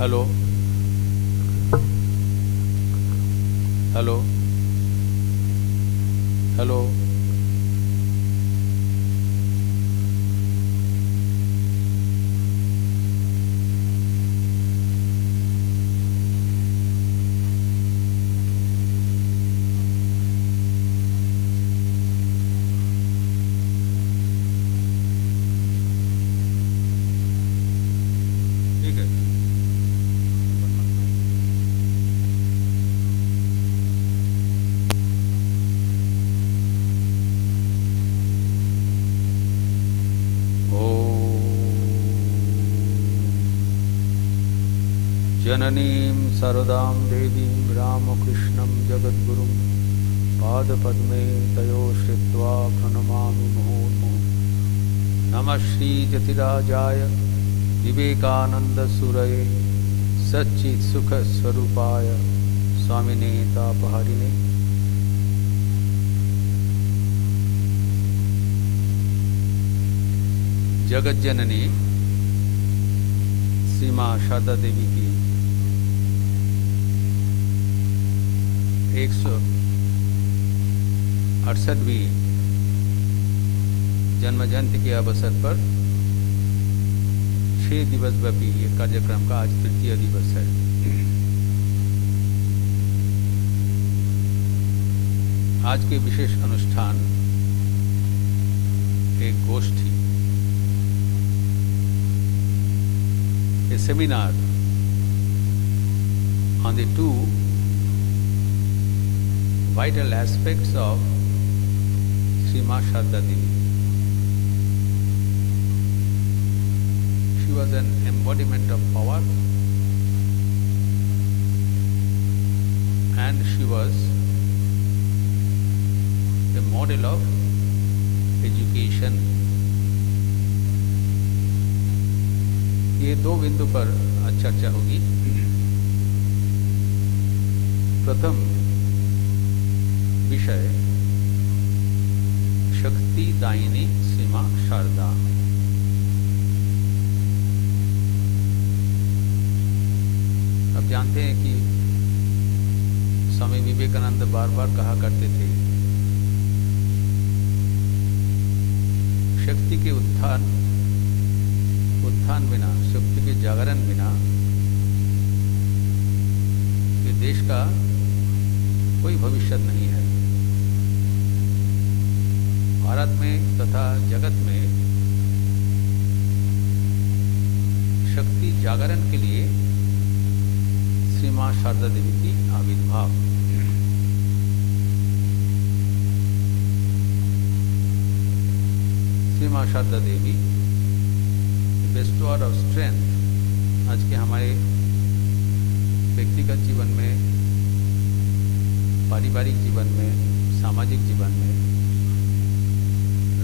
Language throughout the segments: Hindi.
Hello hello hello. ठीक है। जननीं सरदां देवीं रामकृष्णं जगद्गुरुं पादपद्मे तयो श्रित्वा प्रणमामि मुहुर्मुहुः। नमः श्रीजतिराजाय विवेकानन्दसूरये सच्चित्सुखस्वरूपाय स्वामिने तापहारिणे। जगज्जननी श्री माँ शारदा देवी की 168वीं जन्म जयंती के अवसर पर 6 दिवस व्यापी ये कार्यक्रम का आज तृतीय दिवस है। आज के विशेष अनुष्ठान एक गोष्ठी, a seminar on the 2 vital aspects of Sri Maa Sharda Devi. She was an embodiment of power and she was the model of education. ये 2 बिंदु पर चर्चा होगी। प्रथम विषय शक्ति दायिनी श्री माँ शारदा। अब जानते हैं कि स्वामी विवेकानंद बार बार कहा करते थे, शक्ति के उत्थान बिना, शक्ति के जागरण बिना ये देश का कोई भविष्य नहीं है। भारत में तथा जगत में शक्ति जागरण के लिए श्री माँ शारदा देवी की आविर्भाव। श्री माँ शारदा देवी बेस्टोर ऑफ स्ट्रेंथ आज के हमारे व्यक्तिगत जीवन में, पारिवारिक जीवन में, सामाजिक जीवन में,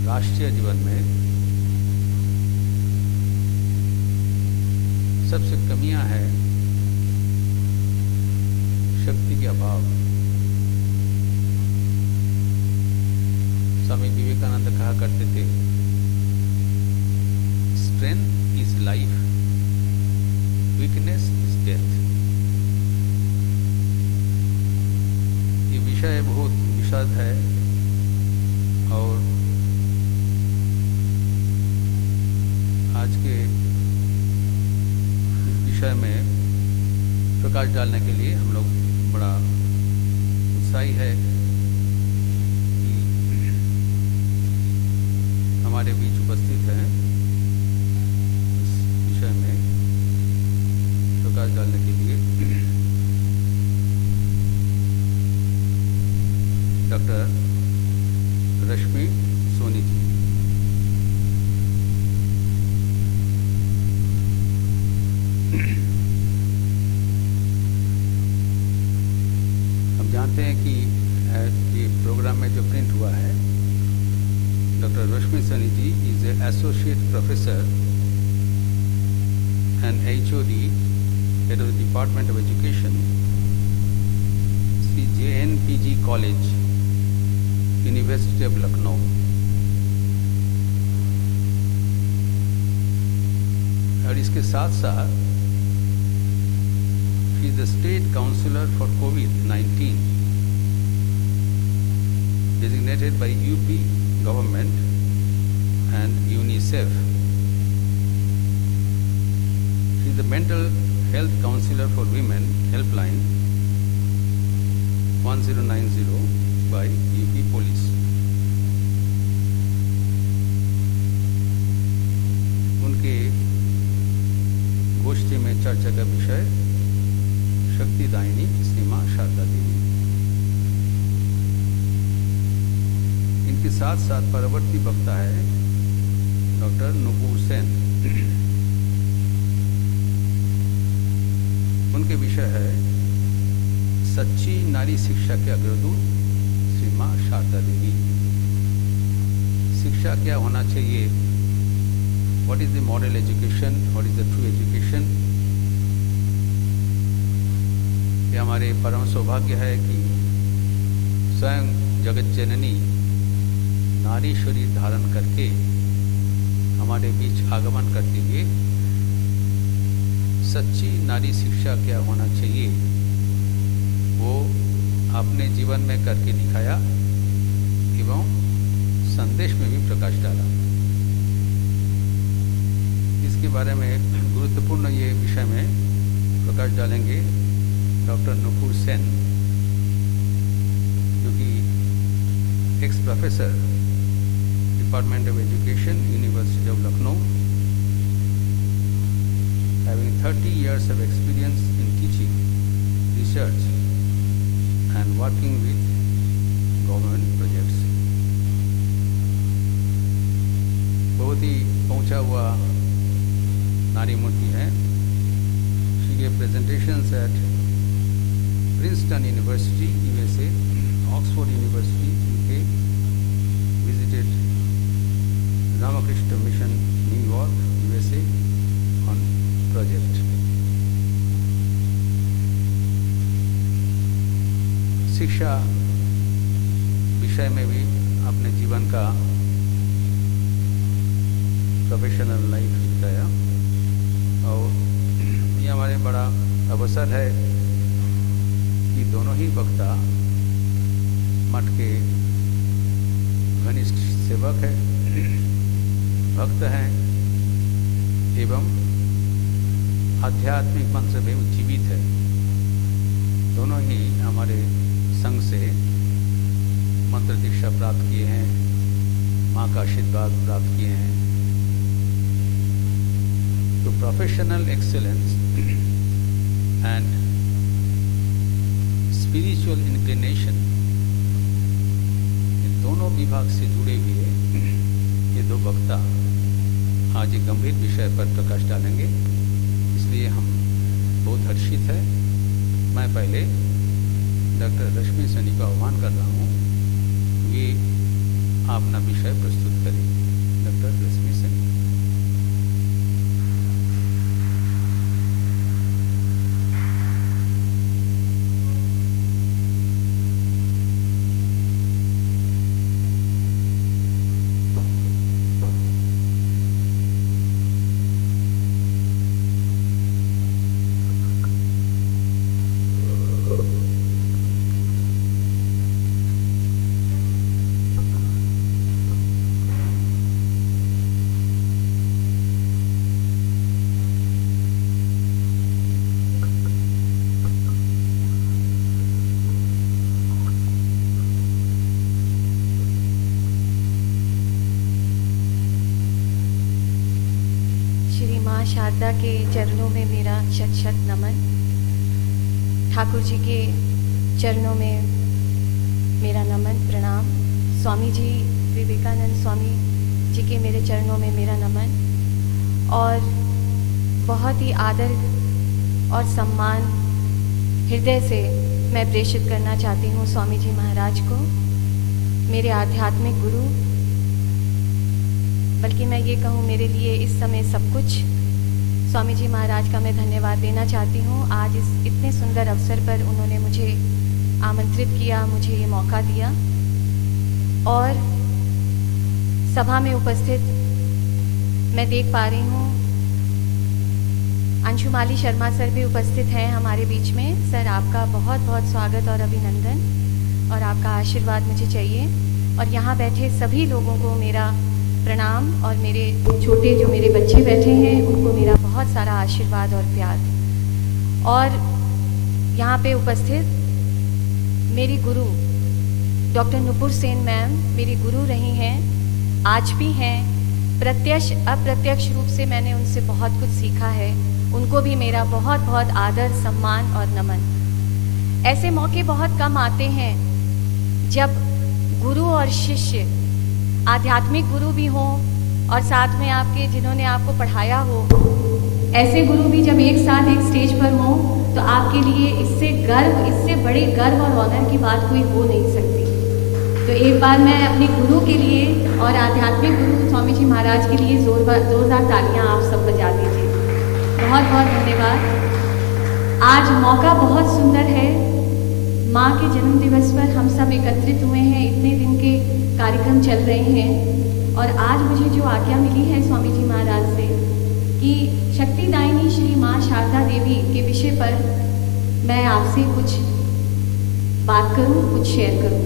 राष्ट्रीय जीवन में सबसे कमियां हैं शक्ति के अभाव। स्वामी विवेकानंद कहा करते थे, strength is life, weakness is death. ये विषय बहुत विशद है और आज के इस विषय में प्रकाश डालने के लिए हम लोग बड़ा उत्साही है कि हमारे बीच उपस्थित हैं इस विषय में प्रकाश डालने के लिए डॉक्टर रश्मि सोनी जी। हम जानते हैं कि ये प्रोग्राम में जो प्रिंट हुआ है, doctor Rashmi Soni ji is a associate professor and HOD, head of the department of education, Shri JNPG college, university of Lucknow. और इसके साथ साथ She is the State Councillor for COVID-19, designated by UP government and UNICEF. She is the Mental Health Councillor for Women Helpline 1090 by UP Police. उनके गोष्ठी में चर्चा का विषय शक्तिदायिनी श्री मां शारदा देवी। इनके साथ साथ परवर्ती वक्ता है डॉक्टर नुपुर सेन। उनके विषय है सच्ची नारी शिक्षा के अग्रदूत श्री मां शारदा देवी। शिक्षा क्या होना चाहिए, what is the model education, what is the true education. ये हमारे परम सौभाग्य है कि स्वयं जगत जननी नारी शरीर धारण करके हमारे बीच आगमन करते हुए सच्ची नारी शिक्षा क्या होना चाहिए वो अपने जीवन में करके दिखाया एवं संदेश में भी प्रकाश डाला। इसके बारे में गुरुत्वपूर्ण ये विषय में प्रकाश डालेंगे डॉक्टर नुपुर सेन, जो कि x professor department of education, university of Lucknow, having 30 years of experience in teaching, research and working with government projects. बहुत ही पहुंचा हुआ नारी मूर्ति है। She gave presentations at Princeton University, USA, Oxford University, UK, visited Ramakrishna Mission, New York, USA on project. शिक्षा विषय में भी अपने जीवन का प्रोफेशनल लाइफ बिताया और ये हमारे बड़ा अवसर है कि दोनों ही वक्ता मठ के घनिष्ठ सेवक है, भक्त हैं एवं आध्यात्मिक मन से भी जीवित है। दोनों ही हमारे संघ से मंत्र दीक्षा प्राप्त किए हैं, माँ का आशीर्वाद प्राप्त किए हैं। तो professional excellence and spiritual inclination, इन दोनों विभाग से जुड़े हुए ये दो वक्ता आज एक गंभीर विषय पर प्रकाश डालेंगे, इसलिए हम बहुत हर्षित है। मैं पहले डॉक्टर रश्मि सैनी का आह्वान कर रहा हूँ, ये अपना विषय प्रस्तुत करें। डॉक्टर रश्मि सैनी। श्री माँ शारदा के चरणों में मेरा शत शत नमन। ठाकुर जी के चरणों में मेरा नमन प्रणाम। स्वामी जी विवेकानंद स्वामी जी के मेरे चरणों में मेरा नमन और बहुत ही आदर और सम्मान हृदय से मैं प्रेषित करना चाहती हूँ स्वामी जी महाराज को, मेरे आध्यात्मिक गुरु, बल्कि मैं ये कहूँ मेरे लिए इस समय सब कुछ। स्वामी जी महाराज का मैं धन्यवाद देना चाहती हूँ। आज इस इतने सुंदर अवसर पर उन्होंने मुझे आमंत्रित किया, मुझे ये मौका दिया और सभा में उपस्थित मैं देख पा रही हूँ अंशुमाली शर्मा सर भी उपस्थित हैं हमारे बीच में। सर, आपका बहुत बहुत स्वागत और अभिनंदन, और आपका आशीर्वाद मुझे चाहिए। और यहाँ बैठे सभी लोगों को मेरा प्रणाम, और मेरे छोटे जो मेरे बच्चे बैठे हैं उनको मेरा बहुत सारा आशीर्वाद और प्यार। और यहाँ पे उपस्थित मेरी गुरु डॉक्टर नुपुर सेन मैम मेरी गुरु रही हैं, आज भी हैं। प्रत्यक्ष अप्रत्यक्ष रूप से मैंने उनसे बहुत कुछ सीखा है। उनको भी मेरा बहुत बहुत आदर, सम्मान और नमन। ऐसे मौके बहुत कम आते हैं जब गुरु और शिष्य, आध्यात्मिक गुरु भी हों और साथ में आपके जिन्होंने आपको पढ़ाया हो, ऐसे गुरु भी जब एक साथ एक स्टेज पर हों तो आपके लिए इससे बड़े गर्व और ऑनर की बात कोई हो नहीं सकती। तो एक बार मैं अपने गुरु के लिए और आध्यात्मिक गुरु स्वामी जी महाराज के लिए जोरदार तालियां आप सब बजा दीजिए। बहुत बहुत धन्यवाद। आज मौका बहुत सुंदर है। माँ के जन्म दिवस पर हम सब एकत्रित हुए हैं। इतने दिन के कार्यक्रम चल रहे हैं और आज मुझे जो आज्ञा मिली है स्वामी जी महाराज से कि शक्तिदायिनी श्री माँ शारदा देवी के विषय पर मैं आपसे कुछ बात करूं, कुछ शेयर करूं।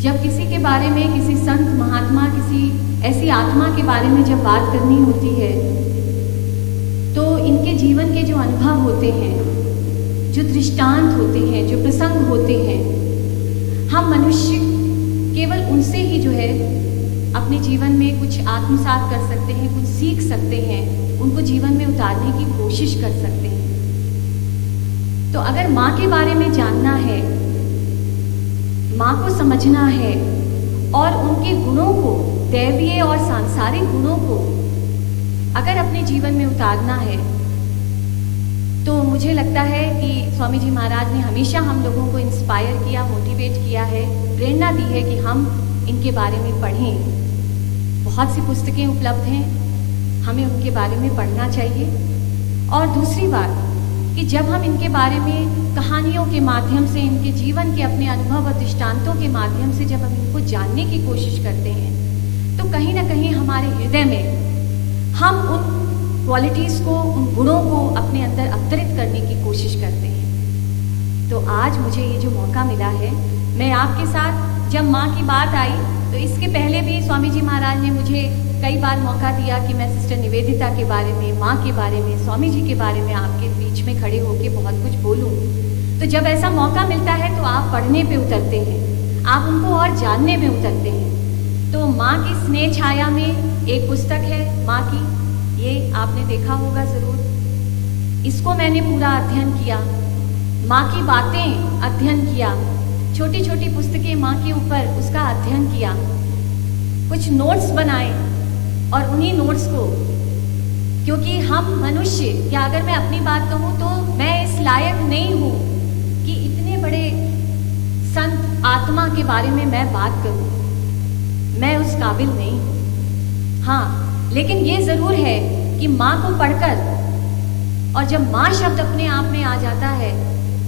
जब किसी के बारे में, किसी संत महात्मा, किसी ऐसी आत्मा के बारे में जब बात करनी होती है तो इनके जीवन के जो अनुभव होते हैं, जो दृष्टांत होते हैं, जो प्रसंग होते हैं, हम मनुष्य केवल उनसे ही जो है अपने जीवन में कुछ आत्मसात कर सकते हैं, कुछ सीख सकते हैं, उनको जीवन में उतारने की कोशिश कर सकते हैं। तो अगर माँ के बारे में जानना है, माँ को समझना है और उनके गुणों को, दैवीय और सांसारिक गुणों को अगर अपने जीवन में उतारना है, तो मुझे लगता है कि स्वामी जी महाराज ने हमेशा हम लोगों को इंस्पायर किया, मोटिवेट किया है, प्रेरणा दी है कि हम इनके बारे में पढ़ें। बहुत सी पुस्तकें उपलब्ध हैं, हमें उनके बारे में पढ़ना चाहिए। और दूसरी बात कि जब हम इनके बारे में कहानियों के माध्यम से, इनके जीवन के अपने अनुभव और दृष्टांतों के माध्यम से जब हम इनको जानने की कोशिश करते हैं तो कहीं ना कहीं हमारे हृदय में हम उन क्वालिटीज़ को, उन गुणों को अपने अंदर अवतरित करने की कोशिश करते हैं। तो आज मुझे ये जो मौका मिला है, मैं आपके साथ, जब माँ की बात आई तो इसके पहले भी स्वामी जी महाराज ने मुझे कई बार मौका दिया कि मैं सिस्टर निवेदिता के बारे में, माँ के बारे में, स्वामी जी के बारे में आपके बीच में खड़े होकर बहुत कुछ बोलूँ। तो जब ऐसा मौका मिलता है तो आप पढ़ने पे उतरते हैं, आप उनको और जानने में उतरते हैं। तो माँ की स्नेह छाया में एक पुस्तक है माँ की, ये आपने देखा होगा ज़रूर। इसको मैंने पूरा अध्ययन किया, माँ की बातें अध्ययन किया, छोटी छोटी पुस्तकें माँ के ऊपर उसका अध्ययन किया, कुछ नोट्स बनाए और उन्हीं नोट्स को, क्योंकि हम मनुष्य, या अगर मैं अपनी बात कहूँ तो मैं इस लायक नहीं हूँ कि इतने बड़े संत आत्मा के बारे में मैं बात करूँ, मैं उस काबिल नहीं हूँ। हाँ, लेकिन ये ज़रूर है कि माँ को पढ़कर, और जब माँ शब्द अपने आप में आ जाता है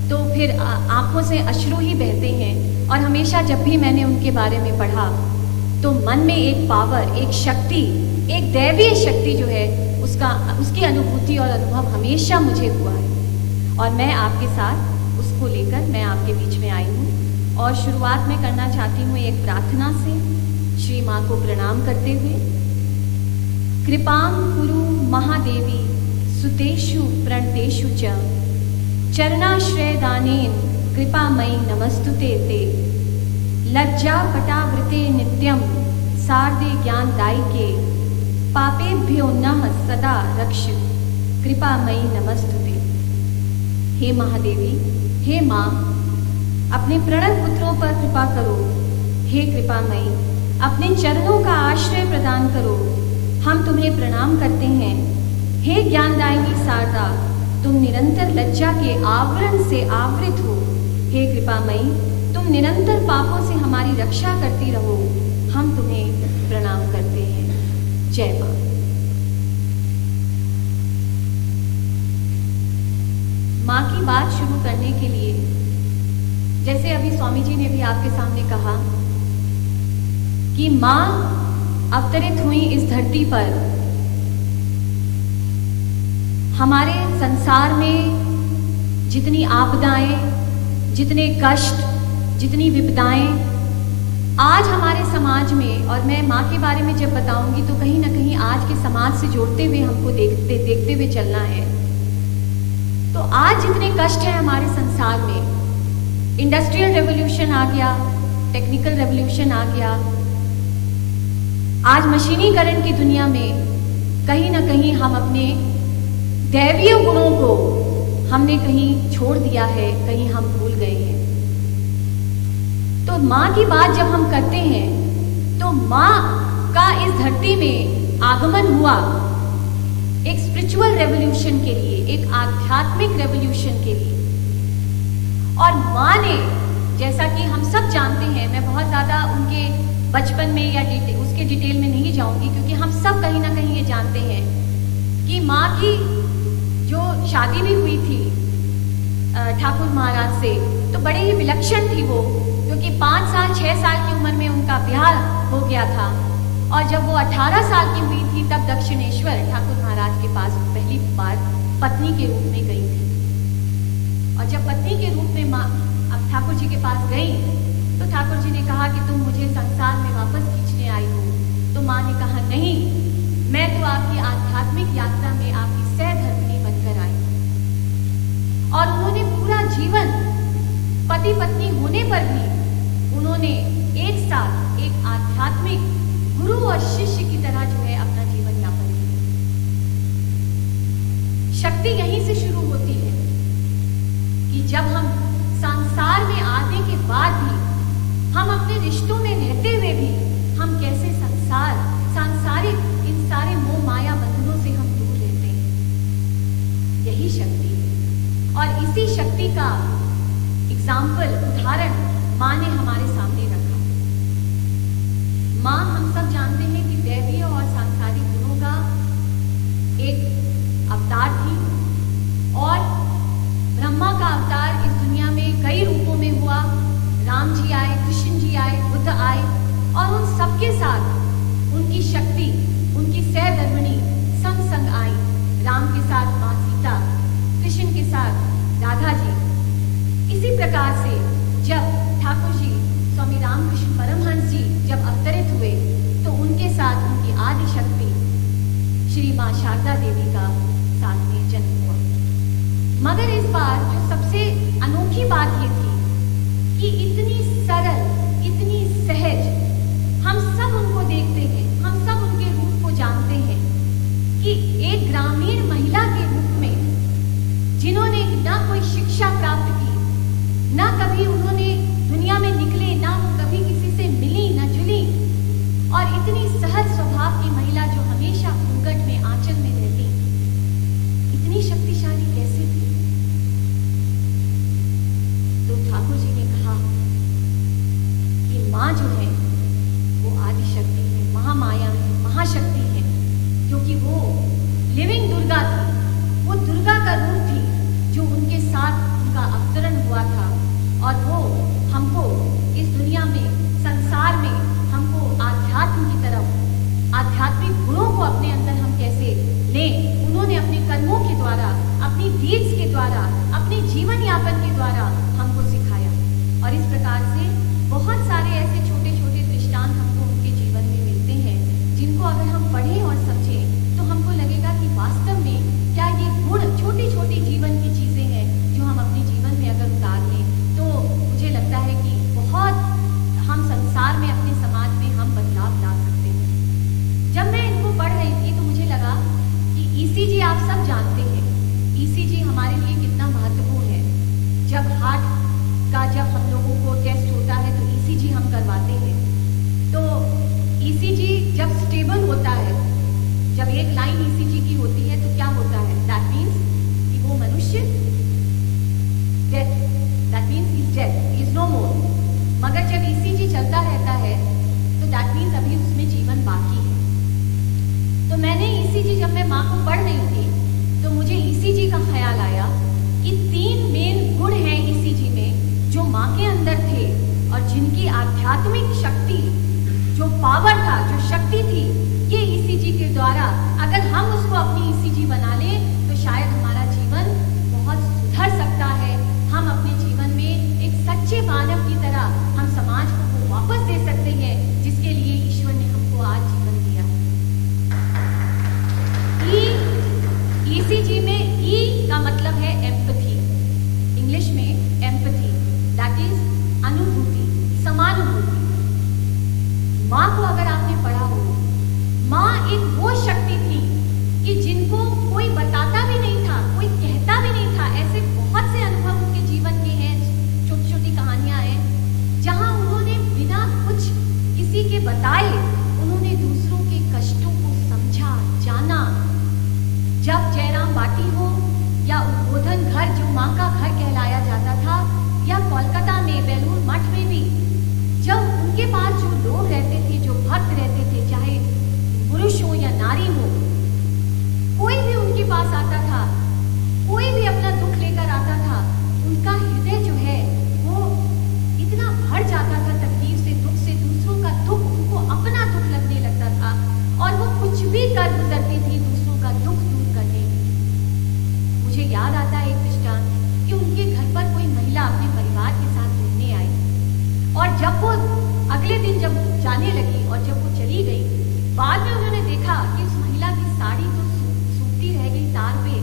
तो फिर आँखों से अश्रु ही बहते हैं। और हमेशा जब भी मैंने उनके बारे में पढ़ा तो मन में एक पावर, एक शक्ति, एक दैवीय शक्ति जो है उसकी अनुभूति और अनुभव हमेशा मुझे हुआ है। और मैं आपके साथ उसको लेकर मैं आपके बीच में आई हूँ। और शुरुआत में करना चाहती हूँ एक प्रार्थना से, श्री माँ को प्रणाम करते हुए। कृपां कुरु महादेवी सुतेषु प्रणतेषु च, चरणाश्रयदानेन कृपामयी नमस्तुते ते। लज्जा पटावृते नित्यं सार्धे ज्ञानदायिके, पापेभ्यो नः सदा रक्ष कृपामयी नमस्तुते। हे महादेवी, हे माँ, अपने प्रणत पुत्रों पर कृपा करो। हे कृपामयी, अपने चरणों का आश्रय प्रदान करो। हम तुम्हें प्रणाम करते हैं। हे ज्ञानदायिनी शारदा, तुम निरंतर लज्जा के आवरण से आवृत हो। हे कृपामयी, तुम निरंतर पापों से हमारी रक्षा करती रहो। हम तुम्हें प्रणाम करते हैं। जय माँ। माँ की बात शुरू करने के लिए, जैसे अभी स्वामी जी ने भी आपके सामने कहा कि माँ अवतरित हुई इस धरती पर हमारे संसार में जितनी आपदाएं, जितने कष्ट, जितनी विपदाएं आज हमारे समाज में, और मैं माँ के बारे में जब बताऊंगी तो कहीं ना कहीं आज के समाज से जोड़ते हुए हमको देखते हुए चलना है। तो आज जितने कष्ट हैं हमारे संसार में, इंडस्ट्रियल रेवोल्यूशन आ गया, टेक्निकल रेवोल्यूशन आ गया, आज मशीनीकरण की दुनिया में कहीं ना कहीं हम अपने दैवीय गुणों को हमने कहीं छोड़ दिया है, कहीं हम भूल गए हैं। तो माँ की बात जब हम करते हैं तो माँ का इस धरती में आगमन हुआ एक स्पिरिचुअल रेवोल्यूशन के लिए, एक आध्यात्मिक रेवोल्यूशन के लिए। और माँ ने, जैसा कि हम सब जानते हैं, मैं बहुत ज़्यादा उनके बचपन में या उसके डिटेल में नहीं जाऊंगी, क्योंकि हम सब कहीं ना कहीं ये जानते हैं कि माँ की जो शादी भी हुई थी ठाकुर महाराज से, तो बड़े ही विलक्षण थी वो, क्योंकि 5 साल 6 साल की उम्र में उनका ब्याह हो गया था। और जब वो 18 साल की हुई थी तब दक्षिणेश्वर ठाकुर महाराज के पास पहली बार पत्नी के रूप में गई थी। और जब पत्नी के रूप में माँ अब ठाकुर जी के पास गई तो ठाकुर जी ने कहा कि तुम मुझे संसार में वापस खींचने आई हो। तो माँ ने कहा नहीं, मैं तो आपकी आध्यात्मिक यात्रा में आपकी सहधर्मिणी बनकर आई। और उन्होंने पूरा जीवन पति पत्नी होने पर भी उन्होंने एक साथ एक आध्यात्मिक गुरु और शिष्य की तरह जो है अपना जीवन यापन किया। शक्ति यहीं से शुरू होती है कि जब हम संसार में आने के बाद भी हम अपने रिश्तों में रहते हुए भी हम कैसे सांसारिक इन सारे मोह माया बंधनों से हम दूर रहते हैं। यही शक्ति है। और इसी शक्ति का एग्जाम्पल, उदाहरण माँ ने हमारे सामने रखा। माँ, हम सब जानते हैं कि दैवीय और सांसारिक गुणों का एक अवतार थी। और ब्रह्मा का अवतार इस दुनिया में कई रूपों में हुआ। राम जी आए, कृष्ण जी आए, बुद्ध आए, और उन सबके साथ उनकी शक्ति, उनकी सहधर्मिणी संग संग आई। राम के साथ माँ सीता, कृष्ण के साथ राधा जी। इसी प्रकार से जब ठाकुर जी स्वामी रामकृष्ण परमहंस जी जब अवतरित हुए तो उनके साथ उनकी आदि शक्ति श्री माँ शारदा देवी का साथ में जन्म हुआ। मगर इस बार जो सबसे अनोखी बात ये थी कि इतनी सरल, इतनी सहज, हम सब उनको देखते हैं, हम सब उनके रूप को जानते हैं कि एक ग्रामीण महिला के रूप में, जिन्होंने ना कोई शिक्षा प्राप्त की, ना कभी उन्होंने दुनिया में निकले, ना कभी किसी से मिली ना जुली, और इतनी सहज स्वभाव की महिला जो हमेशा घूंघट में, आंचल में रहती, इतनी शक्तिशाली कैसे थी? तो ठाकुर जी ने कहा कि माँ जो है वो आदि शक्ति है, महामाया है, महाशक्ति है, क्योंकि वो लिविंग दुर्गा थी। वो दुर्गा का रूप थी जो उनके साथ उनका अवतरण हुआ था। और वो हमको इस दुनिया में, संसार में, हमको आध्यात्म की तरफ, आध्यात्मिक गुणों को अपने अंदर हम कैसे लें, उन्होंने अपने कर्मों के द्वारा, अपनी डीड्स के द्वारा, अपने जीवन यापन के द्वारा हमको सिखाया। और इस प्रकार से बहुत सारे ऐसे छोटे छोटे दृष्टांत हमको उनके जीवन में मिलते हैं, जिनको अगर हम पढ़ें और समझें तो हमको लगेगा कि वास्तव में क्या ये गुण छोटी छोटी जीवन की चीज़ें हैं जो हम अपने जीवन में अगर उतार लें तो मुझे लगता है कि बहुत हम संसार में, अपने समाज में हम बदलाव ला सकते हैं। जब मैं इनको पढ़ रही थी तो मुझे लगा कि ईसीजी आप सब जानते हैं, ईसीजी हमारे लिए कितना महत्वपूर्ण है। जब हार्ट का जब हम लोगों को टेस्ट होता है तो ईसीजी हम करवाते हैं। तो ईसीजी जब स्टेबल होता है, जब एक लाइन ईसीजी की होती है तो क्या होता है? दैट मीन्स कि वो मनुष्य death, that means he is dead, he is no more. मगर जब ईसीजी चलता रहता है तो दैट मीन्स अभी उसमें जीवन बाकी है। तो मैंने ईसीजी, जब मैं माँ को पढ़ रही थी तो मुझे ईसीजी का ख्याल आया कि 3 मेन गुण हैं ईसीजी में जो माँ के अंदर थे, और जिनकी आध्यात्मिक शक्ति, जो पावर था, जो शक्ति थी, ये ईसीजी के द्वारा अगर हम उसको अपनी ईसीजी बना लें तो शायद हमारा जीवन बहुत सुधर सकता है। हम अपने जीवन में एक सच्चे मानव की तरह हम समाज को वो वापस दे सकते हैं जिसके लिए ईश्वर ने हमको आज जीवन दिया। ECG में E का मतलब है एम्पैथी, इंग्लिश में एम्पैथी, दैट इज अनुभूति, समानुभूति। माँ को अगर आपने पढ़ा हो, माँ एक वो शक्ति थी कि जिनको कोई बताता भी नहीं था, कोई कहता भी नहीं था। ऐसे बहुत से अनुभव उनके जीवन के हैं, छोटी छोटी कहानियां हैं जहां उन्होंने बिना कुछ किसी के बताए उन्होंने दूसरों के कष्टों को समझा, जाना। जब जयराम बाटी हो या उद्बोधन घर जो माँ का घर कहलाया जाता था, या कोलकाता में बेलूर मठ में भी जब उनके पास जो लोग रहते थे, जो भक्त रहते थे, चाहे पुरुष हो या नारी हो, कोई भी उनके पास आता था, कोई भी अपना दुख लेकर आता था, उनका हृदय जो है वो इतना भर जाता था तकलीफ से, दुख से, दूसरों का दुख उनको अपना दुख लगने लगता था और वो कुछ भी कर गुजरती थी दूसरों का दुख दूर करने की। मुझे याद आता है एक दृष्टांत कि उनके घर पर कोई महिला अपने परिवार के साथ रहने आई और जब वो अगले दिन जब जाने लगी और जब वो चली गई, बाद में उन्होंने देखा कि उस महिला की साड़ी तो सूखती रह गई तार पे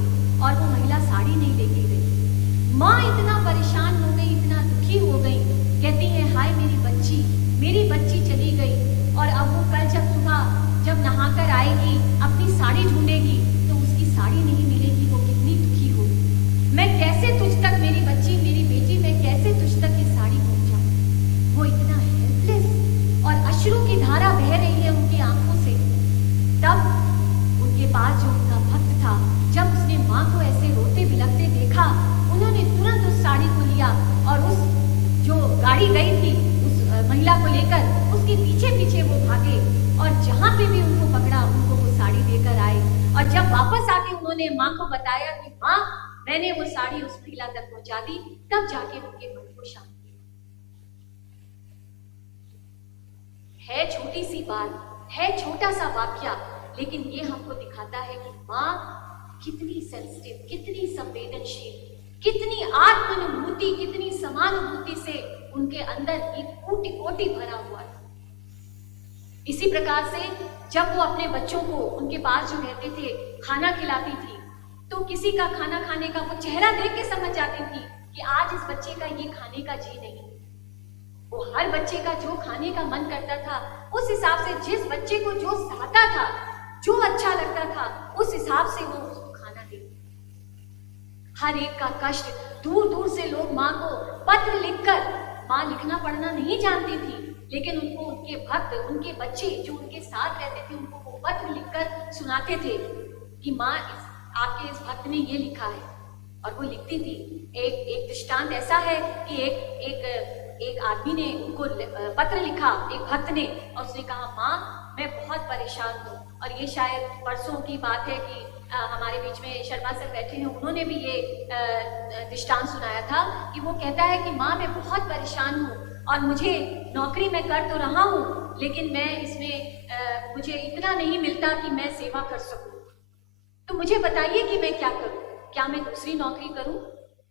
और वो महिला साड़ी नहीं लेके गई। माँ इतना परेशान हो गई, इतना दुखी हो गई, कहती है हाय मेरी बच्ची चली गई और अब वो कल जब सुबह जब नहाकर आएगी, अपनी साड़ी ढूंढेगी तो उसकी साड़ी नहीं मिलेगी, वो कितनी दुखी होगी। मैं कैसे तुझ तक, मेरी बच्ची, मेरी बेटी, मैं कैसे तुझ तक ये साड़ी पहुंचाऊं। वो इतना हेल्पलेस और अश्रु की धारा बह रही है उनकी आंखों से। तब उनके पास जो उनका भक्त था, जब उसने माँ को ऐसे रोते बिलखते देखा, उन्होंने तुरंत उस साड़ी को लिया और उस जो गाड़ी गई थी उस महिला को लेकर उसके पीछे पीछे वो भागे और जहाँ पे भी उनको पकड़ा उनको वो साड़ी देकर आए। और जब वापस आके उन्होंने माँ को बताया कि माँ मैंने वो साड़ी उस महिला तक पहुंचा दी, तब जाके उनके मन को शांति है। छोटी सी बात है, छोटा सा वाक्या, लेकिन ये हमको दिखाता है कि माँ कितनी सेंसिटिव, कितनी संवेदनशील, कितनी आत्मानुभूति, कितनी समानुभूति से उनके अंदर एक कोटि कोटि भरा हुआ है। इसी प्रकार से जब वो अपने बच्चों को उनके पास जो रहते थे खाना खिलाती थी, तो किसी का खाना खाने का वो चेहरा देख के समझ जाती थी कि आज इस बच्चे का ये खाने का जी नहीं। वो हर बच्चे का जो खाने का मन करता था, उस हिसाब से जिस बच्चे को जो चाहता था, जो अच्छा लगता था, उस हिसाब से वो उसको खाना देती। हर एक का कष्ट, दूर दूर से लोग माँ को पत्र लिखकर, माँ लिखना पढ़ना नहीं जानती थी, लेकिन उनको उनके भक्त, उनके बच्चे जो उनके साथ रहते थे, उनको वो पत्र लिखकर सुनाते थे कि माँ आपके इस भक्त ने ये लिखा है, और वो लिखती थी। एक दृष्टांत ऐसा है कि एक आदमी ने उनको पत्र लिखा, एक भक्त ने, और उसने कहा माँ मैं बहुत परेशान हूँ। और ये शायद परसों की बात है कि हमारे बीच में शर्मा सर बैठे हैं, उन्होंने भी ये दृष्टांत सुनाया था कि वो कहता है कि माँ मैं बहुत परेशान हूँ और मुझे नौकरी मैं कर तो रहा हूँ, लेकिन मैं इसमें मुझे इतना नहीं मिलता कि मैं सेवा कर सकूँ। तो मुझे बताइए कि मैं क्या करूँ, क्या मैं दूसरी नौकरी करूँ?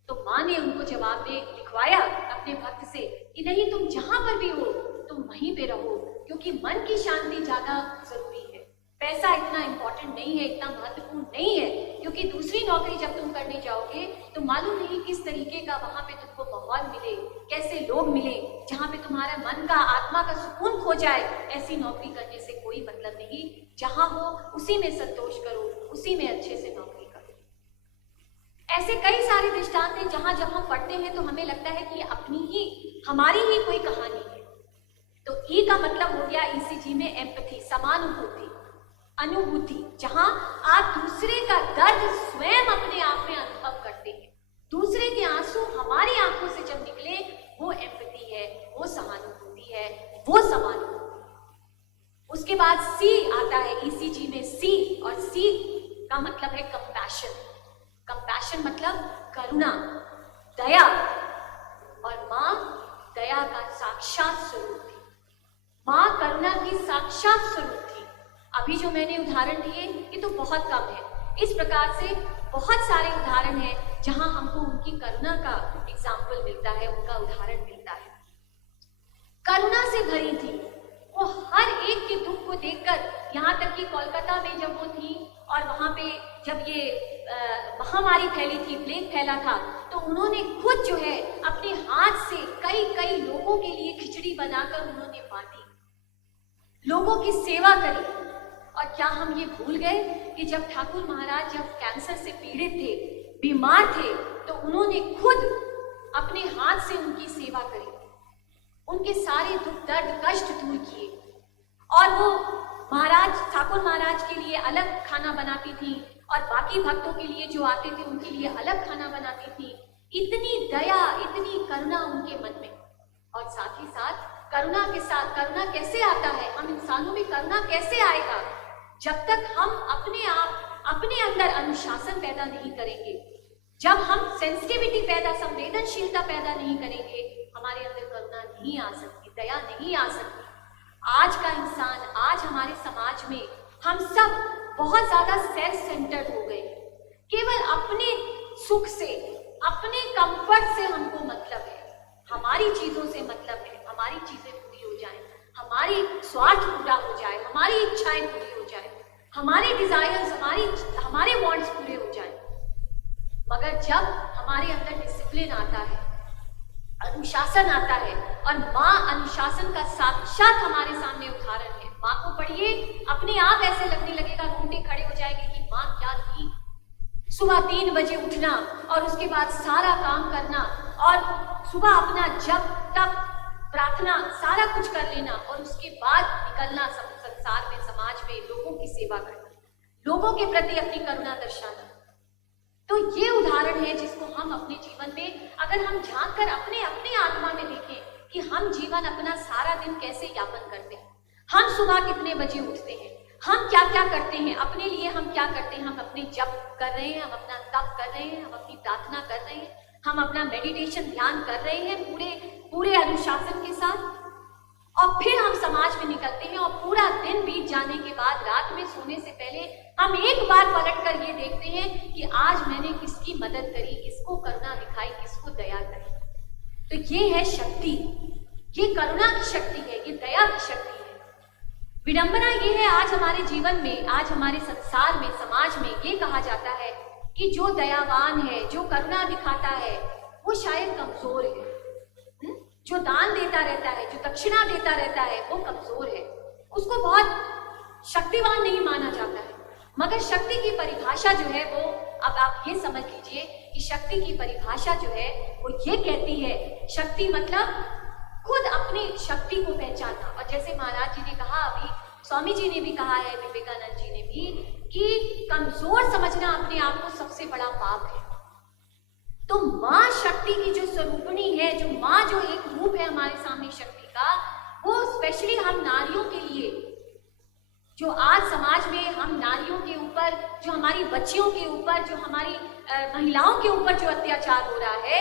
तो माँ ने उनको जवाब में लिखवाया अपने भक्त से कि नहीं, तुम जहाँ पर भी हो तुम वहीं पे रहो, क्योंकि मन की शांति ज्यादा जरूरी है। पैसा इतना इम्पोर्टेंट नहीं है, इतना महत्वपूर्ण नहीं है, क्योंकि दूसरी नौकरी जब तुम करने जाओगे तो मालूम नहीं किस तरीके का वहां पे तुमको माहौल मिले, कैसे लोग मिले, जहाँ पे तुम्हारा मन का, आत्मा का सुकून खो जाए। ऐसी नौकरी करने से कोई मतलब नहीं। जहाँ हो उसी में संतोष करो, उसी में अच्छे से नौकरी करो। ऐसे कई सारे दृष्टांत हैं जहाँ जब हम पढ़ते हैं तो हमें लगता है कि ये अपनी ही, हमारी ही कोई कहानी है। तो ई का मतलब हो गया ECG में एम्पैथी, समानुभूति, अनुभूति, जहां आप दूसरे का दर्द स्वयं अपने आप में अनुभव करते हैं। दूसरे के आंसू हमारी आंखों से जब निकले, वो एम्पैथी है, वो समानुभूति है, वो समानुभूति। उसके बाद C आता है ECG में, C, और C का मतलब है कंपैशन। कंपैशन मतलब करुणा, दया, और माँ दया का साक्षात स्वरूप थी। माँ करुणा की साक्षात स्वरूप थी। अभी जो मैंने उदाहरण दिए ये तो बहुत कम है। इस प्रकार से बहुत सारे उदाहरण हैं जहां हमको उनकी करुणा का एग्जाम्पल मिलता है, उनका उदाहरण मिलता है। करुणा से भरी थी वो, हर एक के दुख को देखकर, यहाँ तक कि कोलकाता में जब वो थी और वहाँ पे जब ये महामारी फैली थी, प्लेग फैला था, तो उन्होंने खुद जो है अपने हाथ से कई कई लोगों के लिए खिचड़ी बनाकर उन्होंने बांटी, लोगों की सेवा करी। और क्या हम ये भूल गए कि जब ठाकुर महाराज जब कैंसर से पीड़ित थे, बीमार थे, तो उन्होंने खुद अपने हाथ से उनकी सेवा करी, उनके सारे दुख दर्द कष्ट दूर किए। और वो महाराज, ठाकुर महाराज के लिए अलग खाना बनाती थी और बाकी भक्तों के लिए जो आते थे उनके लिए अलग खाना बनाती थी। इतनी दया, इतनी करुणा उनके मन में। और साथ ही साथ करुणा के साथ, करुणा कैसे आता है, हम इंसानों में करुणा कैसे आएगा, जब तक हम अपने आप, अपने अंदर अनुशासन पैदा नहीं करेंगे, जब हम सेंसिटिविटी पैदा, संवेदनशीलता पैदा नहीं करेंगे, हमारे अंदर करुणा नहीं आ सकती, दया नहीं आ सकती। आज का इंसान, आज हमारे समाज में हम सब बहुत ज्यादा सेल्फ सेंटर्ड हो गए। केवल अपने सुख से, अपने कंफर्ट से हमको मतलब है, हमारी चीजों से मतलब है, हमारी चीजें पूरी हो जाए, हमारी स्वार्थ पूरा हो जाए, हमारी इच्छाएं पूरी हो जाए, हमारे डिजायर्स, हमारे वांट्स पूरे हो जाए। मगर जब हमारे अंदर डिसिप्लिन आता है, अनुशासन आता है, और माँ अनुशासन का साक्षात हमारे सामने उदाहरण है। माँ को पढ़िए, अपने आप ऐसे लगने लगेगा, रोंगटे खड़े हो जाएंगे कि माँ क्या थी। सुबह 3 बजे उठना और उसके बाद सारा काम करना, और सुबह अपना जप तप प्रार्थना सारा कुछ कर लेना, और उसके बाद निकलना संसार में, समाज में लोगों की सेवा करना, लोगों के प्रति अपनी करुणा दर्शाना। तो ये उदाहरण है जिसको हम अपने जीवन में, अगर हम झांक कर अपने अपने आत्मा में देखें कि हम जीवन अपना सारा दिन कैसे यापन करते हैं, हम सुबह कितने बजे उठते हैं, हम क्या क्या करते हैं, अपने लिए हम क्या करते हैं, हम अपने जप कर रहे हैं, हम अपना तप कर रहे हैं, हम अपनी प्रार्थना कर रहे हैं, हम अपना मेडिटेशन ध्यान कर रहे हैं पूरे अनुशासन के साथ। और फिर हम समाज में निकलते हैं और पूरा दिन बीत जाने के बाद रात में सोने से पहले हम एक बार पलट कर ये देखते हैं कि आज मैंने किसकी मदद करी, किसको करुणा दिखाई, किसको दया करी। तो ये है शक्ति, ये करुणा की शक्ति है, ये दया की शक्ति है। विडंबना ये है आज हमारे जीवन में, आज हमारे संसार में, समाज में ये कहा जाता है कि जो दयावान है, जो करुणा दिखाता है, वो शायद कमजोर है। जो दान देता रहता है, जो दक्षिणा देता रहता है, वो कमजोर है, उसको बहुत शक्तिवान नहीं माना जाता है। मगर शक्ति की परिभाषा जो है वो, अब आप ये समझ लीजिए कि शक्ति की परिभाषा जो है वो ये कहती है, शक्ति मतलब खुद अपनी शक्ति को पहचानना। और जैसे महाराज जी ने कहा, अभी स्वामी जी ने भी कहा है, विवेकानंद जी ने भी, कि कमजोर समझना अपने आप को सबसे बड़ा पाप है। तो माँ शक्ति की जो स्वरूपिणी है, जो माँ जो एक रूप है हमारे सामने शक्ति का, वो स्पेशली हम नारियों के लिए, जो आज समाज में हम नारियों के ऊपर, जो हमारी बच्चियों के ऊपर, जो हमारी महिलाओं के ऊपर जो अत्याचार हो रहा है,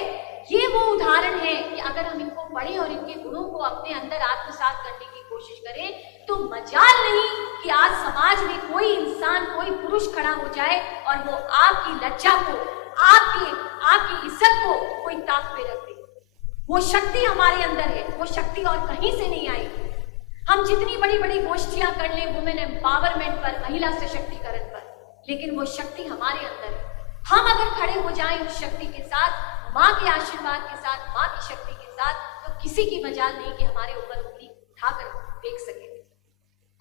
ये वो उदाहरण है कि अगर हम इनको पढ़ें और इनके गुणों को अपने अंदर आत्मसात करने की कोशिश करें, तो मजाल नहीं कि आज समाज में कोई इंसान, कोई पुरुष खड़ा हो जाए और वो आपकी लज्जा को, आपकी इज्जत को कोई ताक पे रख दे। वो शक्ति हमारे अंदर है, वो शक्ति और कहीं से नहीं आएगी। हम जितनी बड़ी बड़ी गोष्ठियां कर लें वुमेन एम्पावरमेंट पर, महिला सशक्तिकरण पर, लेकिन वो शक्ति हमारे अंदर है। हम अगर खड़े हो जाएं उस शक्ति के साथ, माँ के आशीर्वाद के साथ, माँ की शक्ति के साथ, तो किसी की मजाल नहीं कि हमारे ऊपर उंगली उठाकर देख सके।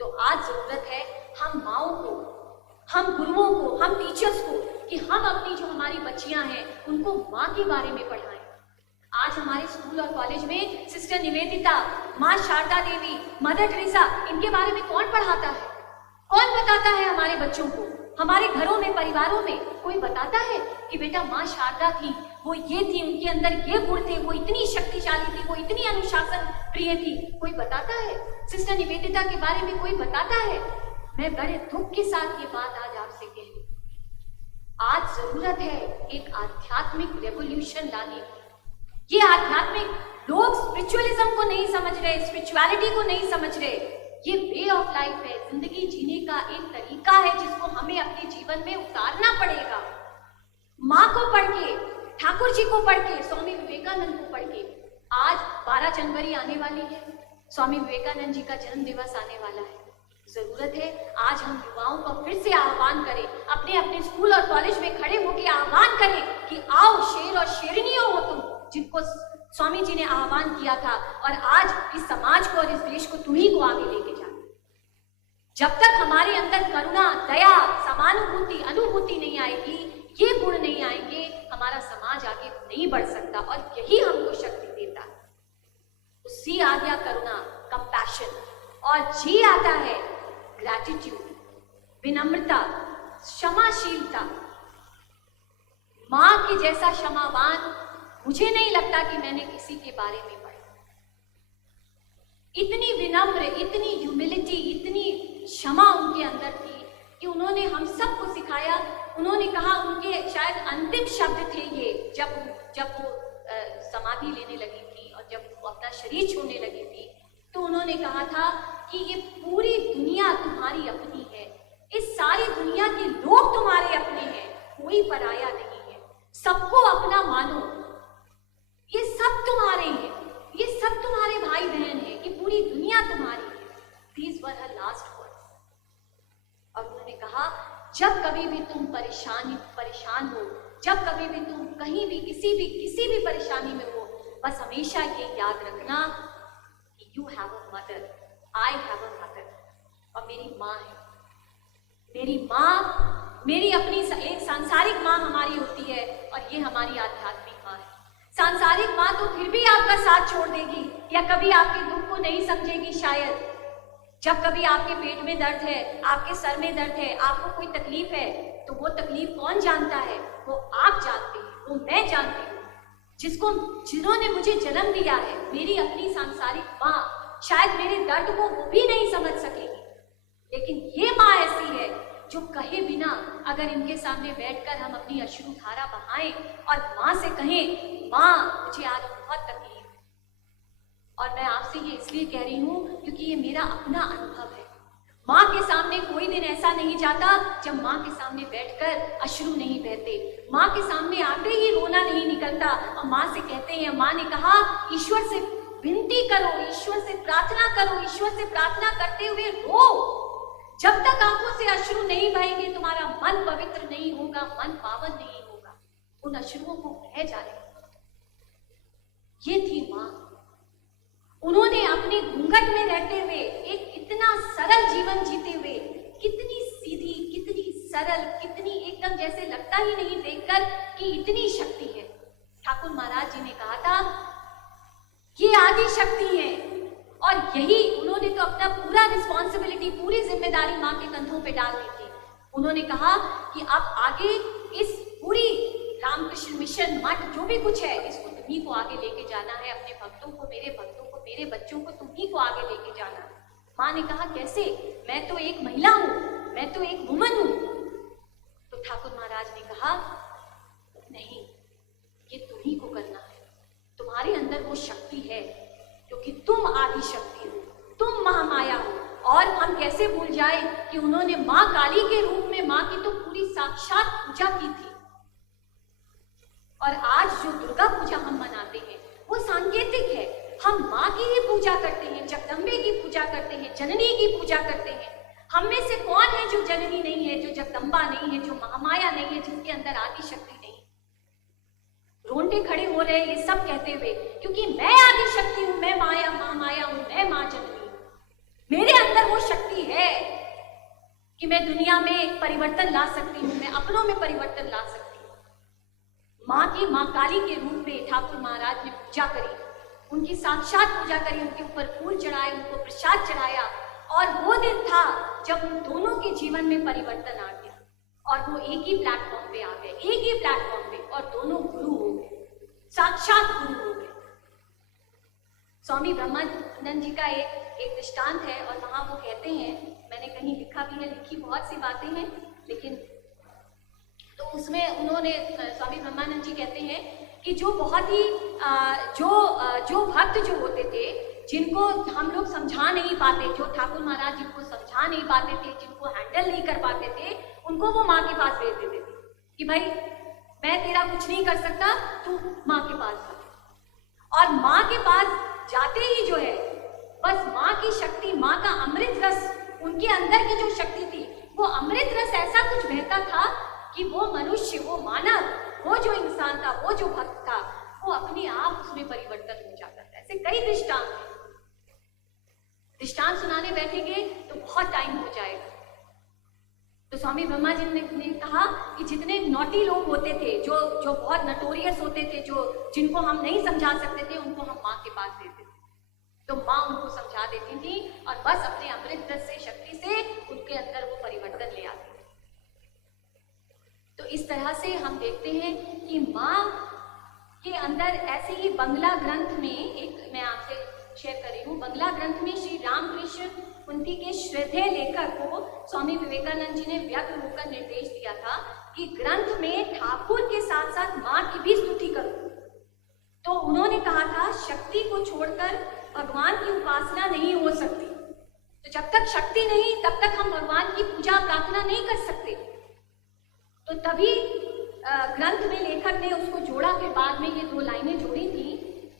तो आज जरूरत है हम माओं को, हम गुरुओं को, हम टीचर्स को, कि हम अपनी जो हमारी बच्चियां हैं उनको माँ के बारे में पढ़ाएं। आज हमारे स्कूल और कॉलेज में सिस्टर निवेदिता, माँ शारदा देवी, मदर टेरेसा, इनके बारे में कौन पढ़ाता है? कौन बताता है हमारे बच्चों को? हमारे घरों में, परिवारों में कोई बताता है कि बेटा माँ शारदा थी, वो ये थी, उनके अंदर ये गुण थे, वो इतनी शक्तिशाली थी, वो इतनी अनुशासन प्रिय थी? कोई बताता है? सिस्टर निवेदिता के बारे में कोई बताता है? मैं बड़े दुख के साथ ये बात आज आपसे कह रही हूँ। आज जरूरत है एक आध्यात्मिक रेवोल्यूशन लाने की। ये आध्यात्मिक लोग स्पिरिचुअलिज्म को नहीं समझ रहे, स्पिरिचुअलिटी को नहीं समझ रहे। ये वे ऑफ लाइफ है, जिंदगी जीने का एक तरीका है जिसको हमें अपने जीवन में उतारना पड़ेगा। माँ को पढ़ के, ठाकुर जी को पढ़ के, स्वामी विवेकानंद को पढ़ के। आज 12 जनवरी आने वाली है, स्वामी विवेकानंद जी का जन्म दिवस आने वाला है। जरूरत है आज हम युवाओं का फिर से आह्वान करें, अपने अपने स्कूल और कॉलेज में खड़े होकर आह्वान करें कि आओ शेर और शेरनियों हो तुम, जिनको स्वामी जी ने आह्वान किया था, और आज इस समाज को और इस देश को तुम्ही को आगे लेके जाना। जब तक हमारे अंदर करुणा, दया, समानुभूति, अनुभूति नहीं आएगी, ये गुण नहीं आएंगे, हमारा समाज आगे नहीं बढ़ सकता। और यही हमको शक्ति देता है। सी आ गया करुणा, कंपैशन, और जी आता है ग्रैटिट्यूड, विनम्रता, क्षमाशीलता। मां के जैसा क्षमावान मुझे नहीं लगता कि मैंने किसी के बारे में पढ़ा। इतनी विनम्र, इतनी ह्यूमिलिटी, इतनी क्षमा उनके अंदर थी कि उन्होंने हम सबको सिखाया। उन्होंने कहा, उनके शायद अंतिम शब्द थे ये, जब वो समाधि लेने लगी थी और जब वो अपना शरीर छोड़ने लगी थी, तो उन्होंने कहा था कि ये पूरी दुनिया तुम्हारी अपनी है, इस सारी दुनिया के लोग तुम्हारे अपने हैं, कोई पराया नहीं है, सबको अपना मानो, ये सब तुम्हारे हैं, ये सब तुम्हारे भाई बहन हैं, कि पूरी दुनिया तुम्हारी है। These were her last words। और उन्होंने कहा, जब कभी भी तुम परेशान हो, जब कभी भी तुम कहीं भी किसी भी परेशानी में हो, बस हमेशा ये याद रखना कि you have a mother, I have a mother। और मेरी माँ है, मेरी माँ, मेरी अपनी एक सांसारिक माँ हमारी होती है, और ये हमारी आध्यात्मिक माँ है। सांसारिक माँ तो फिर भी आपका साथ छोड़ देगी, या कभी आपके दुख को नहीं समझेगी शायद। जब कभी आपके पेट में दर्द है, आपके सर में दर्द है, आपको कोई तकलीफ है, तो वो तकलीफ कौन जानता है? वो आप जानते हैं, वो मैं जानती हूँ। जिन्होंने मुझे जन्म दिया है, मेरी अपनी सांसारिक माँ, शायद मेरे दर्द को वो भी नहीं समझ सकेगी, लेकिन ये माँ ऐसी है जो कहे बिना अगर इनके सामने बैठकर हम अपनी अश्रुधारा बहाएं और माँ से कहें, माँ मुझे आज बहुत तकलीफ है। और मैं आपसे ये इसलिए कह रही हूँ क्योंकि ये मेरा अपना अनुभव है। माँ के सामने कोई दिन ऐसा नहीं जाता जब माँ के सामने बैठकर अश्रु नहीं बहते, माँ के सामने आते ही रोना नहीं निकलता, और माँ से कहते हैं, माँ ने कहा, ईश्वर से विनती करो, ईश्वर से प्रार्थना करो, ईश्वर से प्रार्थना करते हुए रो। जब तक आंखों से अश्रु नहीं बहेंगे, तुम्हारा मन पवित्र नहीं होगा, मन पावन नहीं होगा, उन अश्रुओं को बह जाने। ये थी माँ। उन्होंने अपने घूंघट में रहते हुए एक इतना सरल जीवन जीते हुए, कितनी सीधी, कितनी सरल, कितनी एकदम जैसे लगता ही नहीं देखकर कि इतनी शक्ति है। ठाकुर महाराज जी ने कहा था, ये आदि शक्ति है, और यही उन्होंने तो अपना पूरा रिस्पॉन्सिबिलिटी, पूरी जिम्मेदारी माँ के कंधों पे डाल दी थी। उन्होंने कहा कि अब आगे इस पूरी रामकृष्ण मिशन, मठ, जो भी कुछ है, इसको तुम्ही को आगे लेके जाना है, अपने भक्तों को, मेरे बच्चों को तुम्ही को आगे लेके जाना है। माँ ने कहा, कैसे? मैं तो एक महिला हूँ, मैं तो एक वुमन हूँ। तो ठाकुर महाराज ने कहा, नहीं, ये तुम्ही को करना है, तुम्हारे अंदर वो शक्ति है, क्योंकि तुम आदि शक्ति हो, तुम महामाया हो। और हम कैसे भूल जाए कि उन्होंने माँ काली के रूप में माँ की तो पूरी साक्षात पूजा की थी। और आज जो दुर्गा पूजा हम मनाते हैं वो सांकेतिक है, हम माँ की ही पूजा करते हैं, जगदम्बे की पूजा करते हैं, जननी की पूजा करते हैं। हम में से कौन है जो जननी नहीं है, जो जगदम्बा नहीं है, जो महामाया नहीं है, जिसके अंदर आदि शक्ति नहीं? रोंटे खड़े हो रहे ये सब कहते हुए, क्योंकि मैं आदि शक्ति हूं, मैं माया, महामाया हूं, मैं माँ जननी। मेरे अंदर वो शक्ति है कि मैं दुनिया में परिवर्तन ला सकती हूँ, मैं अपनों में परिवर्तन ला सकती हूँ। माँ की, माँ काली के रूप में ठाकुर महाराज ने पूजा करी, उनकी साक्षात पूजा करी, उनके ऊपर फूल चढ़ाए, उनको प्रसाद चढ़ाया। और वो दिन था जब उन दोनों के जीवन में परिवर्तन आ गया और वो एक ही प्लेटफॉर्म पे आ गए, एक ही प्लेटफॉर्म पे, और दोनों गुरु हो गए, साक्षात गुरु हो गए। स्वामी ब्रह्मानंद जी का एक दृष्टांत है, और वहां वो कहते हैं, मैंने कहीं लिखा भी है, लिखी बहुत सी बातें हैं, लेकिन तो उसमें उन्होंने, स्वामी ब्रह्मानंद जी कहते हैं कि जो बहुत ही जो भक्त जो होते थे, जिनको हम लोग समझा नहीं पाते, जो ठाकुर महाराज जिनको समझा नहीं पाते थे, जिनको हैंडल नहीं कर पाते थे, उनको वो माँ के पास भेज देते थे कि भाई मैं तेरा कुछ नहीं कर सकता, तू माँ के पास जा। और माँ के पास जाते ही जो है बस माँ की शक्ति, माँ का अमृत रस, उनके अंदर की जो शक्ति थी वो अमृत रस ऐसा कुछ बहता था कि वो मनुष्य, वो मानव, वो जो इंसान था, वो जो भक्त था, वो अपने आप उसमें परिवर्तन हो जाता था। ऐसे कई दृष्टांत सुनाने बैठेंगे तो बहुत टाइम हो जाएगा। तो स्वामी ब्रह्मा जी ने कहा कि जितने नॉटी लोग होते थे, जो बहुत नटोरियस होते थे, जिनको हम नहीं समझा सकते थे, उनको हम माँ के पास देते थे, तो माँ उनको समझा देती थी और बस अपने अमृत रस से, शक्ति से उनके अंदर वो परिवर्तन ले आती थी। तो इस तरह से हम देखते हैं कि माँ के अंदर ऐसे ही बंगला ग्रंथ में, एक मैं आपसे शेयर कर रही हूँ, बंगला ग्रंथ में श्री रामकृष्ण कुंती के श्रद्धेय लेखक को स्वामी विवेकानंद जी ने व्यक्त होकर निर्देश दिया था कि ग्रंथ में ठाकुर के साथ साथ माँ की भी स्तुति करो। तो उन्होंने कहा था शक्ति को छोड़कर भगवान की उपासना नहीं हो सकती। तो जब तक शक्ति नहीं तब तक हम भगवान की पूजा प्रार्थना नहीं कर सकते। तो तभी ग्रंथ में लेखक ने उसको जोड़ा। फिर बाद में ये 2 लाइनें जोड़ी थी,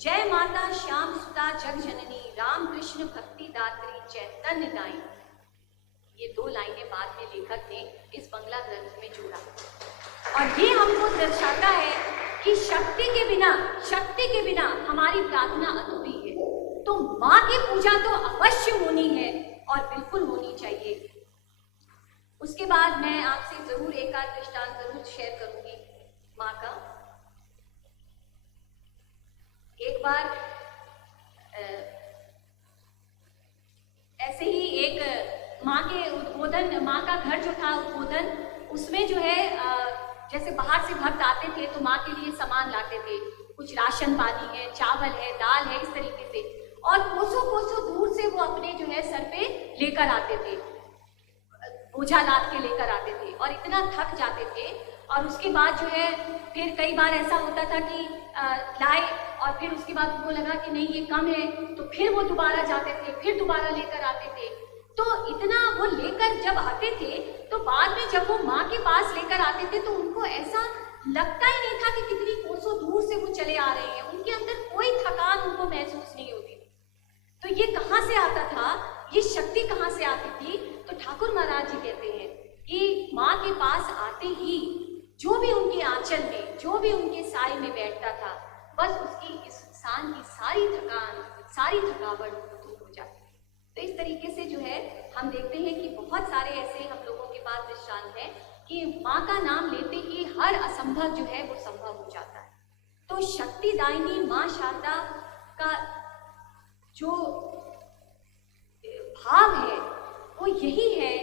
जय माता श्याम सुता जग जननी, राम कृष्ण भक्ति दात्री चैतन्य दायिनी। ये 2 लाइनें बाद में लेखक ने इस बंगला ग्रंथ में जोड़ा और ये हमको दर्शाता है कि शक्ति के बिना हमारी प्रार्थना अधूरी है। तो माँ की पूजा तो अवश्य होनी है और बिल्कुल होनी चाहिए। उसके बाद मैं आपसे जरूर एक आध दृष्टांत जरूर शेयर करूंगी माँ का। एक बार ऐसे ही एक माँ के उद्बोधन, माँ का घर जो था उद्बोधन, उसमें जो है जैसे बाहर से भक्त आते थे तो माँ के लिए सामान लाते थे, कुछ राशन पानी है, चावल है, दाल है, इस तरीके से, और कोसों कोसों दूर से वो अपने जो है सर पे लेकर आते थे, बोझा लाद के लेकर आते थे और इतना थक जाते थे। और उसके बाद जो है फिर कई बार ऐसा होता था कि लाए और फिर उसके बाद उनको लगा कि नहीं ये कम है, तो फिर वो दोबारा जाते थे, फिर दोबारा लेकर आते थे। तो इतना वो लेकर जब आते थे तो बाद में जब वो माँ के पास लेकर आते थे तो उनको ऐसा लगता ही नहीं था कि कितनी कोसों दूर से वो चले आ रहे हैं। उनके अंदर कोई थकान उनको महसूस नहीं होती थी। तो ये कहाँ से आता था, ये शक्ति कहाँ से आती थी? तो ठाकुर महाराज जी कहते हैं कि माँ के पास आते ही जो भी उनके आंचल में, जो भी उनके साए में बैठता था, बस उसकी इस इंसान की सारी थकान, सारी थकावट दूर हो जाती। तो इस तरीके से जो है हम देखते हैं कि बहुत सारे ऐसे हम लोगों के पास दृष्टांत है कि माँ का नाम लेते ही हर असंभव जो है वो संभव हो जाता है। तो शक्तिदायिनी माँ शारदा का जो भाव है वो यही है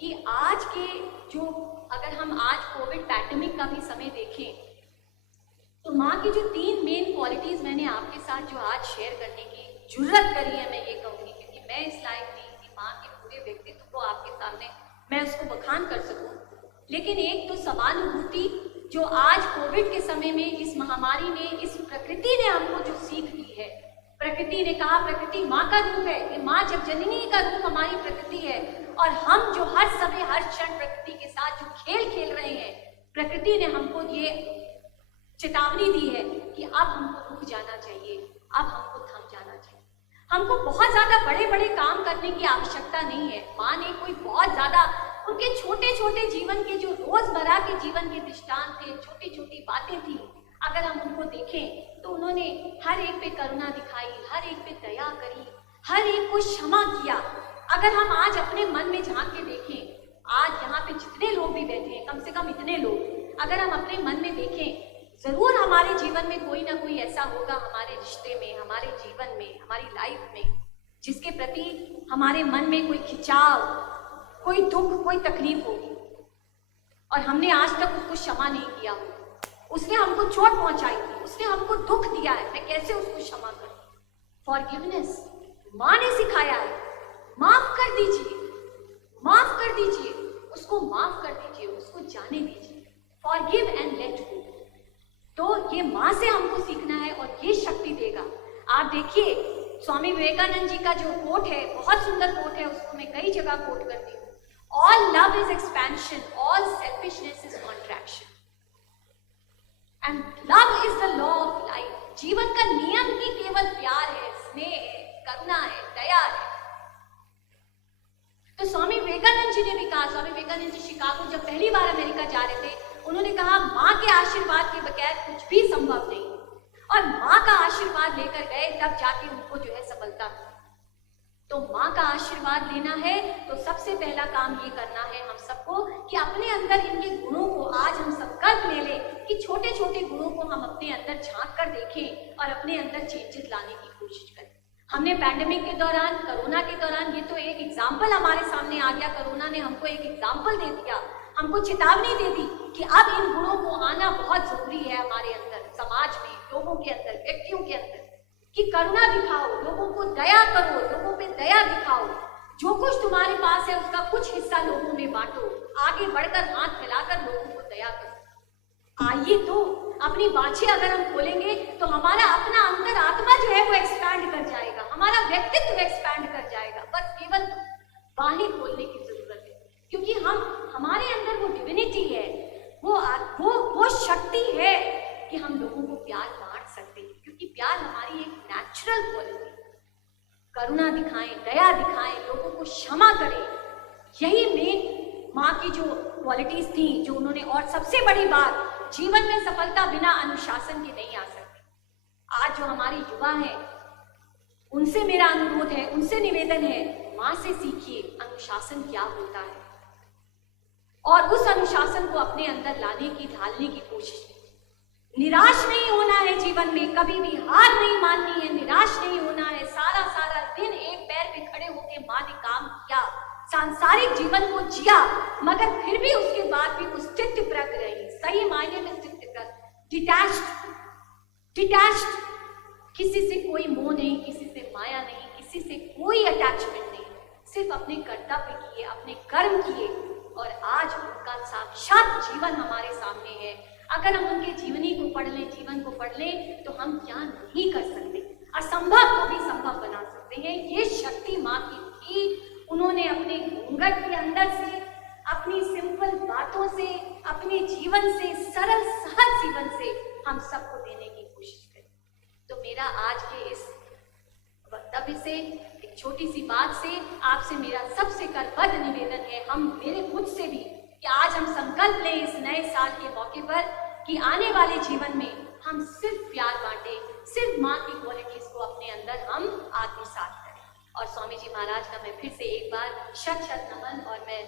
कि आज के जो, अगर हम आज कोविड पैंडेमिक का भी समय देखें तो माँ की जो 3 मेन क्वालिटीज मैंने आपके साथ जो आज शेयर करने की जुर्रत करी है, मैं ये कहूँगी, क्योंकि मैं इस लायक नहीं कि माँ के पूरे व्यक्तित्व को आपके सामने मैं उसको बखान कर सकूँ, लेकिन एक तो समानुभूति जो आज कोविड के समय में, इस महामारी में, इस प्रकृति ने हमको जो सीख दी है। प्रकृति ने कहा प्रकृति माँ का रूप है, ये माँ जब जननी का रूप हमारी प्रकृति है, और हम जो हर समय हर क्षण प्रकृति के साथ जो खेल खेल रहे हैं, प्रकृति ने हमको ये चेतावनी दी है कि अब हमको रुक जाना चाहिए, अब हमको थम जाना चाहिए। हमको बहुत ज्यादा बड़े बड़े काम करने की आवश्यकता नहीं है। माँ ने कोई बहुत ज्यादा, उनके छोटे छोटे जीवन के जो रोजमर्रा के जीवन के दृष्टांत थे, छोटी छोटी बातें थी, अगर हम उनको देखें तो उन्होंने हर एक पे करुणा दिखाई, हर एक पे दया करी, हर एक को क्षमा किया। अगर हम आज अपने मन में झांक के देखें, आज यहाँ पे जितने लोग भी बैठे हैं, कम से कम इतने लोग, अगर हम अपने मन में देखें, जरूर हमारे जीवन में कोई ना कोई ऐसा होगा, हमारे रिश्ते में, हमारे जीवन में, हमारी लाइफ में, जिसके प्रति हमारे मन में कोई खिंचाव, कोई दुख, कोई तकलीफ होगी और हमने आज तक उसको क्षमा नहीं किया हो। उसने हमको चोट पहुंचाई थी, उसने हमको दुख दिया है, मैं कैसे उसको क्षमा करूं? फॉरगिवनेस माँ ने सिखाया है, माफ कर दीजिए, माफ कर दीजिए, उसको माफ कर दीजिए, उसको जाने दीजिए। Forgive and let go. तो ये माँ से हमको सीखना है और ये शक्ति देगा। आप देखिए स्वामी विवेकानंद जी का जो कोट है, बहुत सुंदर कोट है, उसको मैं कई जगह कोट करती हूँ। All love is expansion, all selfishness is contraction. And love is the law of life. जीवन का नियम ही केवल प्यार है, स्नेह है, करुणा है, दया है। तो स्वामी विवेकानंद जी ने भी कहा, स्वामी विवेकानंद जी शिकागो जब पहली बार अमेरिका जा रहे थे, उन्होंने कहा माँ के आशीर्वाद के बगैर कुछ भी संभव नहीं, और माँ का आशीर्वाद लेकर गए तब जाके उनको जो है सफलता मिली। तो माँ का आशीर्वाद लेना है तो सबसे पहला काम ये करना है हम सबको कि अपने अंदर इनके गुणों को आज हम संकल्प ले लें कि छोटे छोटे गुणों को हम अपने अंदर झांक कर देखें और अपने अंदर चेंजेस लाने की कोशिश करें। हमने पैंडेमिक के दौरान, कोरोना के दौरान, ये तो एक एग्जाम्पल हमारे सामने आ गया। कोरोना ने हमको एक एग्जाम्पल दे दिया, हमको चेतावनी दे दी कि अब इन गुणों को आना बहुत जरूरी है हमारे अंदर, समाज में, लोगों के अंदर, व्यक्तियों के अंदर, कि करुणा दिखाओ, लोगों को दया करो, लोगों पे दया दिखाओ। जो कुछ तुम्हारे पास है उसका कुछ हिस्सा लोगों में बांटो, आगे बढ़कर हाथ फैलाकर लोगों को दया करो। आइए तो अपनी बाछे अगर हम खोलेंगे तो हमारा अपना अंतर आत्मा जो है वो एक्सपैंड कर जाएगा, हमारा व्यक्तित्व एक्सपैंड कर जाएगा। बस केवल बाहें खोलने की जरूरत है, क्योंकि हमारे अंदर वो डिविनिटी है, वो शक्ति है कि हम लोगों को प्यार बांट सकते हैं, क्योंकि प्यार हमारी एक नेचुरल क्वालिटी। करुणा दिखाएं, दया दिखाएं, लोगों को क्षमा करें, यही मेन माँ की जो क्वालिटीज थी जो उन्होंने। और सबसे बड़ी बात, जीवन में सफलता बिना अनुशासन के नहीं आ सकती। आज जो हमारे युवा हैं उनसे मेरा अनुरोध है, उनसे निवेदन है, माँ से सीखिए अनुशासन क्या होता है और उस अनुशासन को अपने अंदर लाने की, ढालने की कोशिश कीजिए। निराश नहीं होना है जीवन में, कभी भी हार नहीं माननी है, निराश नहीं होना है। सारा सारा दिन एक पैर पे खड़े होकर माँ ने काम किया, सांसारिक जीवन को जिया, मगर फिर भी उसके बाद भी वो स्थितप्रज्ञ रही, सही मायने में स्थितप्रज्ञ, डिटैच्ड, किसी से कोई मोह नहीं, किसी से माया नहीं, किसी से कोई अटैचमेंट नहीं, सिर्फ अपने कर्तव्य किए, अपने कर्म किए, और आज उनका साक्षात जीवन हमारे सामने है। अगर हम उनके जीवनी को पढ़ लें, जीवन को पढ़ लें, तो हम क्या नहीं कर सकते, असंभव को भी संभव बना सकते हैं। ये शक्ति माँ की थी, उन्होंने अपने घूंघट के अंदर से, अपनी सिंपल बातों से, अपने जीवन से, सरल सहज जीवन से हम सबको देने की कोशिश करें। तो मेरा आज के इस वक्तव्य से, एक छोटी सी बात से आपसे मेरा सबसे करबद्ध निवेदन है, मेरे खुद से भी, कि आज हम संकल्प लें इस नए साल के मौके पर कि आने वाले जीवन में हम सिर्फ प्यार बांटे, सिर्फ माँ की क्वालिटीज को अपने अंदर हम आत्मसात करें। और स्वामी जी महाराज का मैं फिर से एक बार शत शत नमन और मैं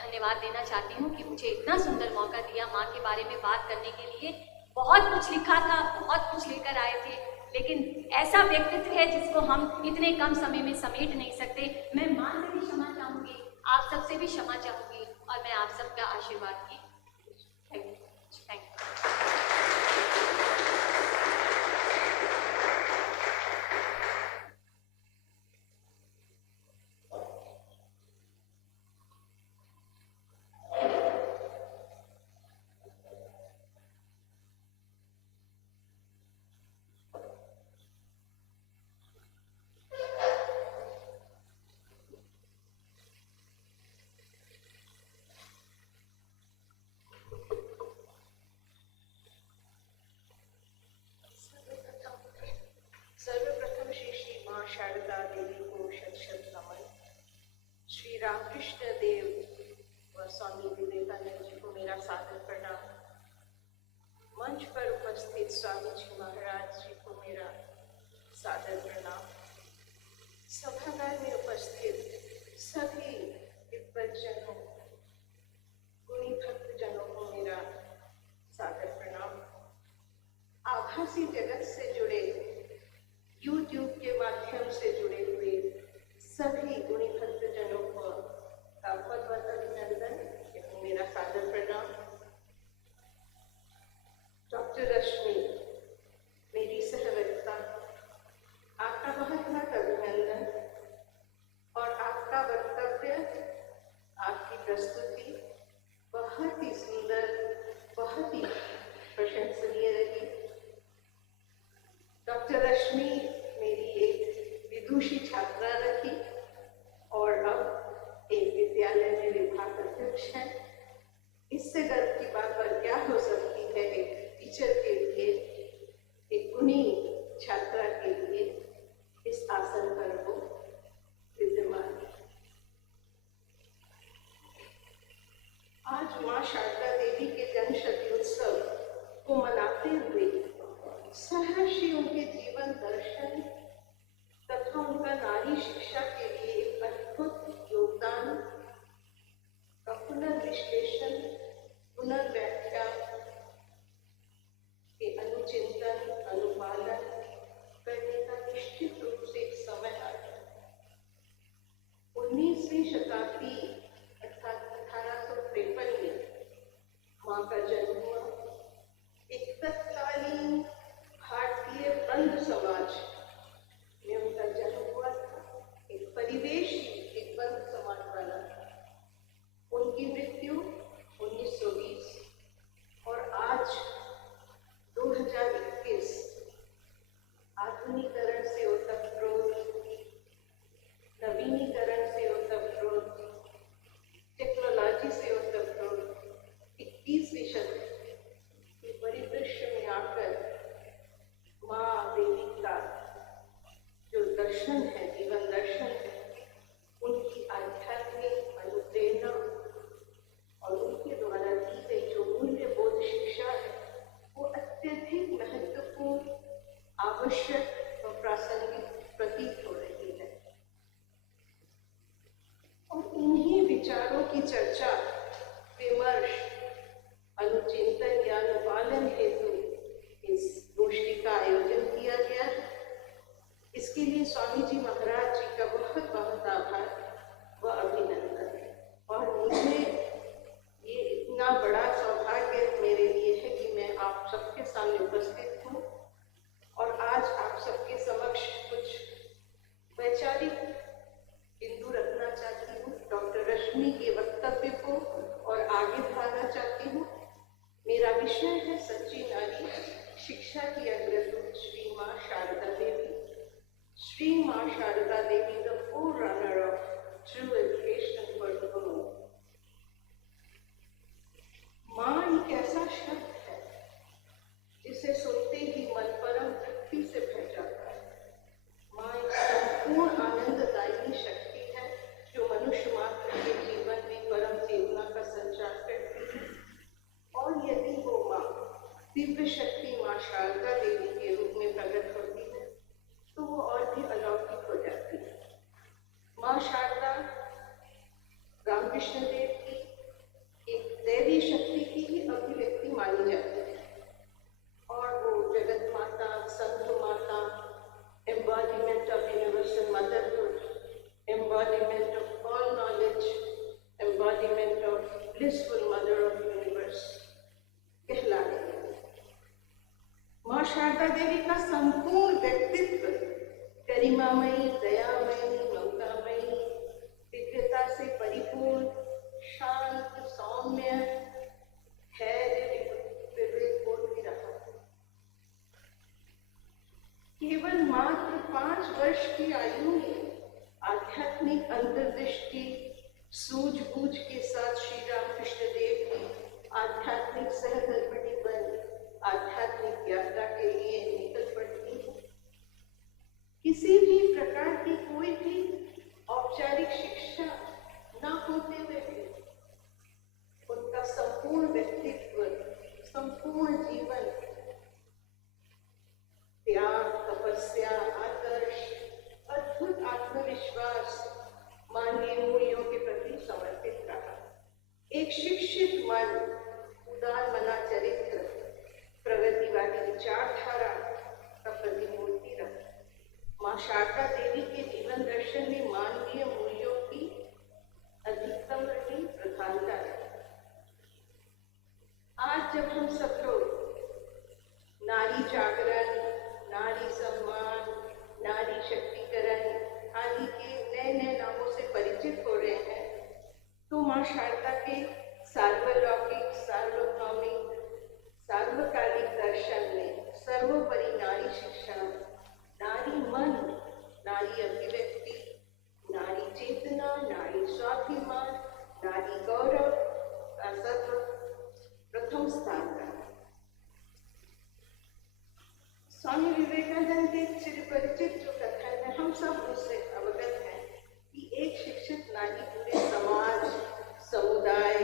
धन्यवाद देना चाहती हूँ कि मुझे इतना सुंदर मौका दिया माँ के बारे में बात करने के लिए। बहुत कुछ लिखा था, बहुत कुछ लेकर आए थे, लेकिन ऐसा व्यक्तित्व है जिसको हम इतने कम समय में समेट नहीं सकते। मैं माँ से भी क्षमा चाहूँगी, आप सबसे भी क्षमा चाहूँगी, और मैं आप सबका आशीर्वाद की। Thank you. सर्वप्रथम श्री माँ शारदा देवी को शत शत नमन। श्री रामकृष्ण देव व स्वामी विवेकानंद जी को मेरा सादर प्रणाम। मंच पर उपस्थित स्वामी जी महाराज जी को मेरा सादर प्रणाम। सभागार में उपस्थित सभी दिग्गजजनों, गुणी भक्तजनों को मेरा सादर प्रणाम। आभासी जगत से जुड़े, YouTube के माध्यम से जुड़े हुए सभी गुणी भक्तजनों को बहुत बहुत अभिनंदन एवं मेरा सादर प्रणाम। डॉक्टर रश्मि, मेरी सहवर्ता, आपका बहुत बहुत अभिनंदन। और आपका वक्तव्य, आपकी प्रस्तुति बहुत ही सुंदर, बहुत ही प्रशंसनीय रही। डॉक्टर रश्मि मेरी एक विदुषी छात्रा रही और अब एक विद्यालय में विभाग अध्यक्ष है। इससे गर्व की बात और क्या हो सकती है एक टीचर माँ शारदा देवी के जन्म शती उत्सव को मनाते हुए सहर्षि उनके जीवन दर्शन तथा उनका नारी शिक्षा के लिए एक अद्भुत योगदान का पुनर्विश्लेषण, पुनर्व्याख्या के अनुचिंतन, अनुपालन करने का निश्चित रूप से एक समय आ गया। 19वीं शताब्दी अर्थात 1853 में माँ का जन्म हुआ। एक तत्कालीन भारतीय बंद समाज में उनका जन्म हुआ था। एक परिवेश एक बंद समाज वाला था। उनकी मृत्यु 1920 और आज 2021 आधुनिकरण से ओतप्रोत, नवीनीकरण से ओतप्रोत, टेक्नोलॉजी से ओतप्रोत 21वीं शताब्दी के परिदृश्य में आकर माँ देवी का जो दर्शन है, जीवन दर्शन है, उनकी आध्यात्मिक अनुप्रेरणा और उनके द्वारा दी गई जो मूल्यबोध शिक्षा है वो अत्यधिक महत्वपूर्ण, आवश्यक और प्रासंगिक प्रतीत हो रही है। और इन्हीं विचारों की चर्चा, विमर्श, अनुचिंतन या अनुपालन हेतु इस गोष्ठी का आयोजन किया गया है। इसके लिए स्वामी जी महाराज जी का बहुत बहुत आभार व अभिनंदन है। और मुझे ये इतना बड़ा सौभाग्य मेरे लिए है कि मैं आप सबके सामने उपस्थित हूँ और आज आप सबके समक्ष कुछ वैचारिक बिंदु रखना चाहती हूँ। डॉक्टर रश्मि के वक्तव्य को और आगे बढ़ाना चाहती हूँ। मेरा विषय है सच्ची नारी, शिक्षा की अग्रदूत श्री माँ शारदा देवी। श्री माँ शारदा देवी the forerunner of true education for the woman। माँ एक ऐसा शब्द है जिसे सुनते ही मन परम तृप्ति से भर जाता है। माँ एक संपूर्ण आनंददायी शक्ति है जो मनुष्य मात्र के जीवन में परम चेतना का संचार करती है। और यदि वो माँ दिव्य शक्ति माँ शारदा देवी के रूप में प्रकट होती है तो वो और भी अलौकिक हो जाती है। माँ शारदा रामकृष्ण देव की एक दैवी शक्ति की ही अभिव्यक्ति मानी जाती है और वो जगत माता, संत माता, embodiment of universal motherhood, embodiment of all knowledge, embodiment of blissful mother of universe कहला रही है। माँ शारदा देवी का संपूर्ण व्यक्तित्व गरिमामयी, दयामयी, ममतामयी, दिव्यता से परिपूर्ण, शांत, सौम्य, धैर्य, विवेकपूर्ण भी रहा। केवल मात्र 5 वर्ष की आयु में आध्यात्मिक अंतर्दृष्टि, सूझबूझ के साथ श्री रामकृष्ण देव की आध्यात्मिक सहधर्मिणी बन आध्यात्मिक यात्रा के लिए निकल पड़ती है। किसी भी प्रकार की कोई भी औपचारिक शिक्षा न होते हुए भी उनका संपूर्ण व्यक्तित्व, संपूर्ण जीवन त्याग, तपस्या, आदर्श, अद्भुत आत्मविश्वास, मानवीय मूल्यों के प्रति समर्पित रहा। एक शिक्षित मन, उदार मना चरित्र, प्रगतिवादी विचारधारा का प्रतिमूर्ति रहा। माँ शारदा देवी के जीवन दर्शन में मानवीय मूल्यों की अधिकतम रही, प्रधानता रही। आज जब हम सब लोग नारी जागरण, नारी सम्मान, नारी शक्तिकरण आदि के नए नए नामों से परिचित हो रहे हैं तो माँ शारदा के सार्वलौकिक, सार्वभौमिक, सार्वकालिक दर्शन में सर्वोपरि नारी शिक्षा, नारी मन, नारी अभिव्यक्ति, नारी चेतना, नारी स्वाभिमान, नारी गौरव का सर्वप्रथम स्थान रहा। स्वामी विवेकानंद के चिरपरिचित जो कथन है, हम सब उससे अवगत हैं कि एक शिक्षित नारी पूरे समाज, समुदाय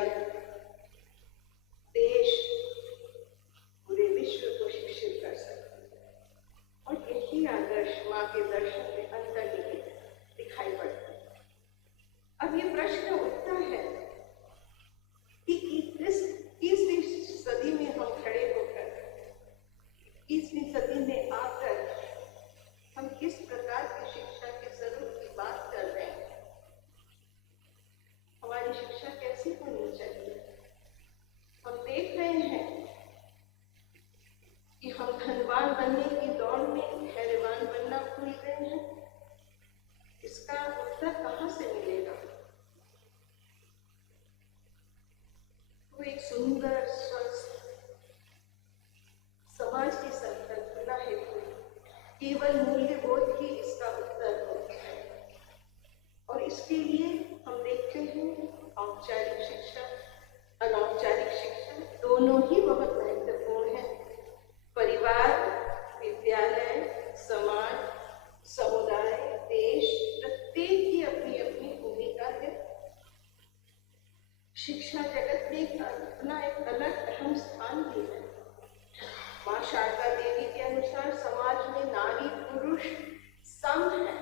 कैसी होनी चाहिए। हम देख रहे हैं कि हम धनवान बनने की दौड़ में धैर्यवान बनना भूल गए हैं। इसका उत्तर कहाँ से मिलेगा? वो एक सुंदर स्वस्थ समाज की संकल्पना हेतु केवल मूल्यबोध ही इसका उत्तर होता है। और इसके लिए हम देखते हैं औपचारिक शिक्षा, अनौपचारिक शिक्षा दोनों ही बहुत महत्वपूर्ण है। परिवार, विद्यालय, समाज, समुदाय, देश, प्रत्येक की अपनी अपनी भूमिका है। शिक्षा जगत में अपना एक अलग अहम स्थान भी है। माँ शारदा देवी के अनुसार समाज में नारी पुरुष सम है।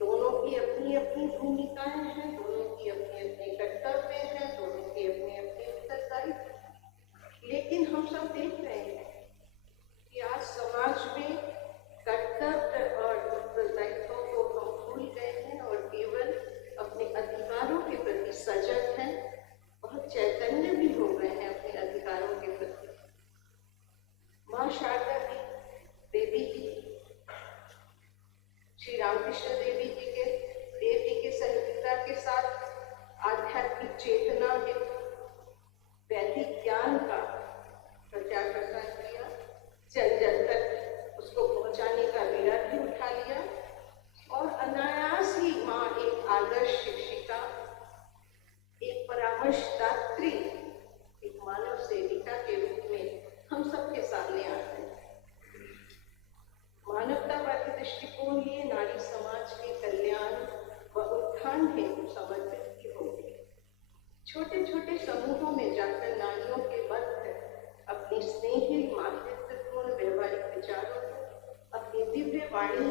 दोनों की अपनी अपनी भूमिकाएं हैं, दोनों की अपनी अपनी कर्तव्य हैं, दोनों की अपनी अपनी उत्तरदायित्व। लेकिन हम सब देख रहे हैं कि आज समाज में कर्तव्य और उत्तरदायित्वों को हम भूल गए हैं और केवल अपने अधिकारों के प्रति सजग हैं, बहुत चैतन्य भी हो गए हैं अपने अधिकारों के प्रति। माँ शारदा देवी जी, श्री रामकृष्ण देव जी के सहयोगिता के साथ आध्यात्मिक चेतना में वैदिक ज्ञान का प्रचार प्रसार किया, जन जन तक उसको पहुंचाने का बीड़ा भी उठा लिया और अनायास ही माँ एक आदर्श शिक्षिका, एक परामर्शदात्री, एक मानव सेविका के रूप में हम सबके सामने आते हैं। मानवतावादी दृष्टिकोण लिए नारी समाज के कल्याण व उत्थान हेतु समर्पित भी होगी। छोटे छोटे समूहों में जाकर नारियों के मध्य अपनी स्नेही मातृत्वपूर्ण व्यवहारिक विचारों को अपनी दिव्य वाणी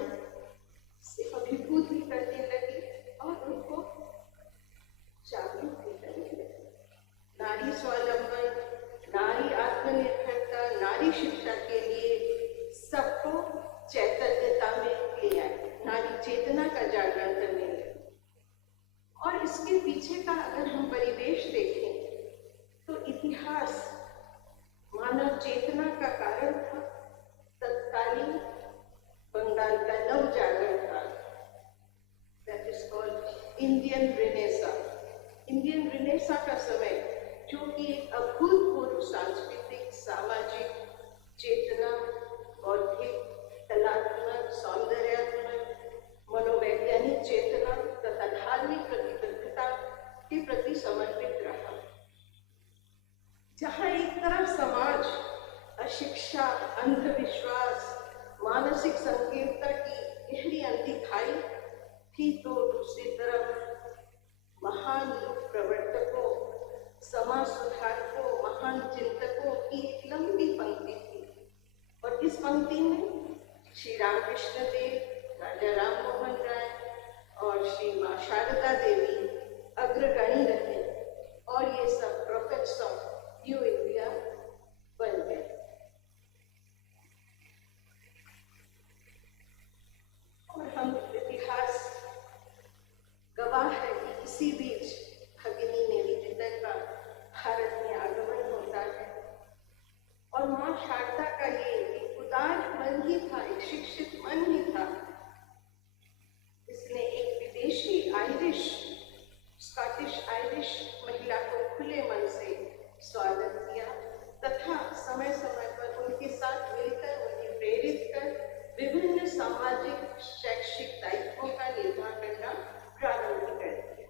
से अभिभूत भी करने लगी और उनको जागरूक भी करने लगी। नारी स्वावलंबन, नारी आत्मनिर्भरता, नारी शिक्षा के लिए सबको चैतन्यता में ले आए, नारी चेतना का जागरण करने लगी। और इसके पीछे का अगर हम परिवेश देखें तो इतिहास मानव चेतना का कारण था। तत्कालीन बंगाल का नव जागरण काल, that is called Indian Renaissance. Indian Renaissance का समय जो कि एक अभूतपूर्व सांस्कृतिक, सामाजिक चेतना, बौद्धिक, कलात्मक, सौंदर्यात्मक, मनोवैज्ञानिक चेतना तथा धार्मिक प्रतिबद्धता के प्रति समर्पित रहा। जहाँ एक तरफ समाज अशिक्षा, अंधविश्वास, मानसिक संकीर्णता की गहरी अनदेखाई थी, तो दूसरी तरफ महान लोक प्रवर्तकों, समाज सुधारकों, महान चिंतकों की एक लंबी पंक्ति थी। और इस पंक्ति में श्री रामकृष्ण देव, राजा राम मोहन राय और श्री माँ शारदा देवी अग्रगणी रहे और ये सब प्रोफेट्स ऑफ न्यू इंडिया बन गए। और हम इतिहास गवाह है कि इसी बीच भगिनी निवेदिता का भारत में आगमन होता है और माँ शारदा का ये एक उदार मन ही था, एक शिक्षित मन ही था। इसने एक विदेशी स्कॉटिश आयरिश महिला को खुले मन से स्वागत किया तथा समय समय पर उनके साथ मिलकर उन्हें प्रेरित कर विभिन्न सामाजिक शैक्षिक दायित्वों का निर्वाह करना प्रारंभ कर दिया।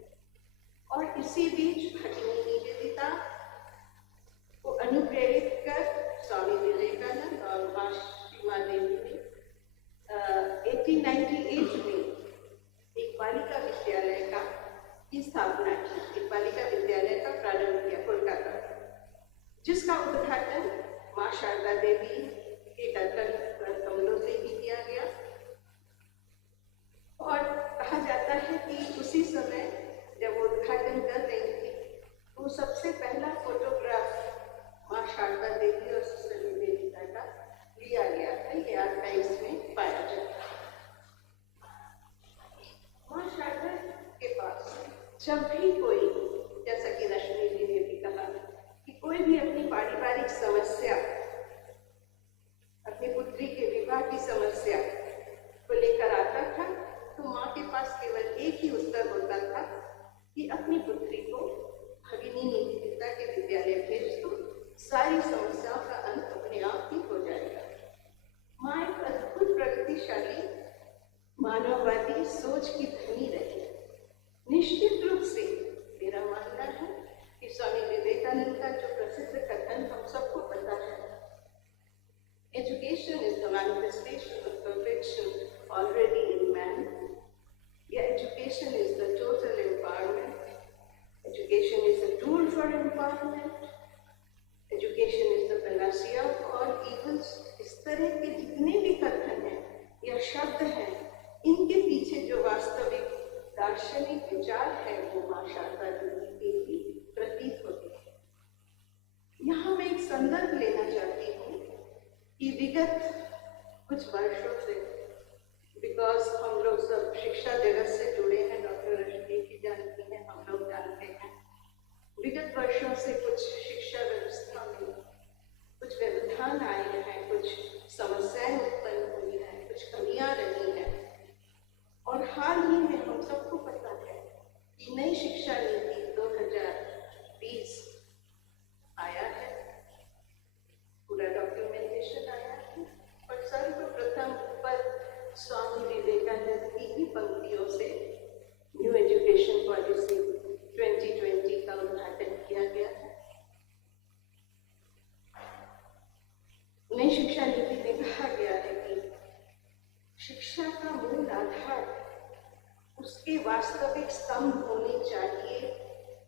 और इसी बीच भगिनी निवेदिता को अनुप्रेरित कर स्वामी विवेकानंद और माँ श्रीमा देवी ने 1898 में एक बालिका विद्यालय की स्थापना की, एक बालिका विद्यालय का प्रारंभ किया कोलकाता, जिसका उद्घाटन माँ शारदा देवी के दर्पण कमलों से ही किया गया। और कहा जाता है कि उसी समय जब वो उद्घाटन कर रही थी तो सबसे पहला फोटोग्राफ माँ शारदा देवी और सिस्टर निवेदिता का लिया गया था। ये आर्काइव्स में पाया जाता है। माँ शारदा के पास जब भी कोई कोई भी अपनी पारिवारिक समस्या, अपनी पुत्री के विवाह की समस्या को लेकर आता था तो माँ के पास केवल एक ही उत्तर होता था कि अपनी पुत्री को भगिनी निकिता के विद्यालय भेज दो, सारी समस्याओं का अंत अपने आप ही हो जाएगा। माँ एक अद्भुत प्रगतिशाली मानववादी सोच की धनी रही। निश्चित रूप से मेरा मानना है कि स्वामी विवेकानंद का जो प्रसिद्ध कथन हम सबको पता है, education is the manifestation of perfection already in man, या education is the total empowerment, education is the tool for empowerment, education is the panacea of all evils. इस तरह के जितने भी कथन हैं या शब्द हैं, इनके पीछे जो वास्तविक दार्शनिक विचार है वो माँ शारदा देवी के ही प्रतीत होते हैं। यहाँ मैं एक संदर्भ लेना चाहती हूँ कि विगत कुछ वर्षों से, बिकॉज हम लोग सब शिक्षा जगत से जुड़े हैं, डॉक्टर रश्मि की जानती हैं, हम लोग जानते हैं, विगत वर्षों से कुछ शिक्षा व्यवस्था में कुछ व्यवधान आए हैं, कुछ समस्याएं उत्पन्न हुई हैं, कुछ कमियां रही हैं। और हाल ही में हम सबको पता है कि नई शिक्षा नीति 2020 आया है, पूरा डॉक्यूमेंटेशन आया है, और सर्वप्रथम ऊपर स्वामी विवेकानंद की ही पंक्तियों से न्यू एजुकेशन पॉलिसी 2020 का उद्घाटन किया गया है। नई शिक्षा नीति में कहा गया है कि शिक्षा का मूल आधार उसके वास्तविक स्तंभ होने चाहिए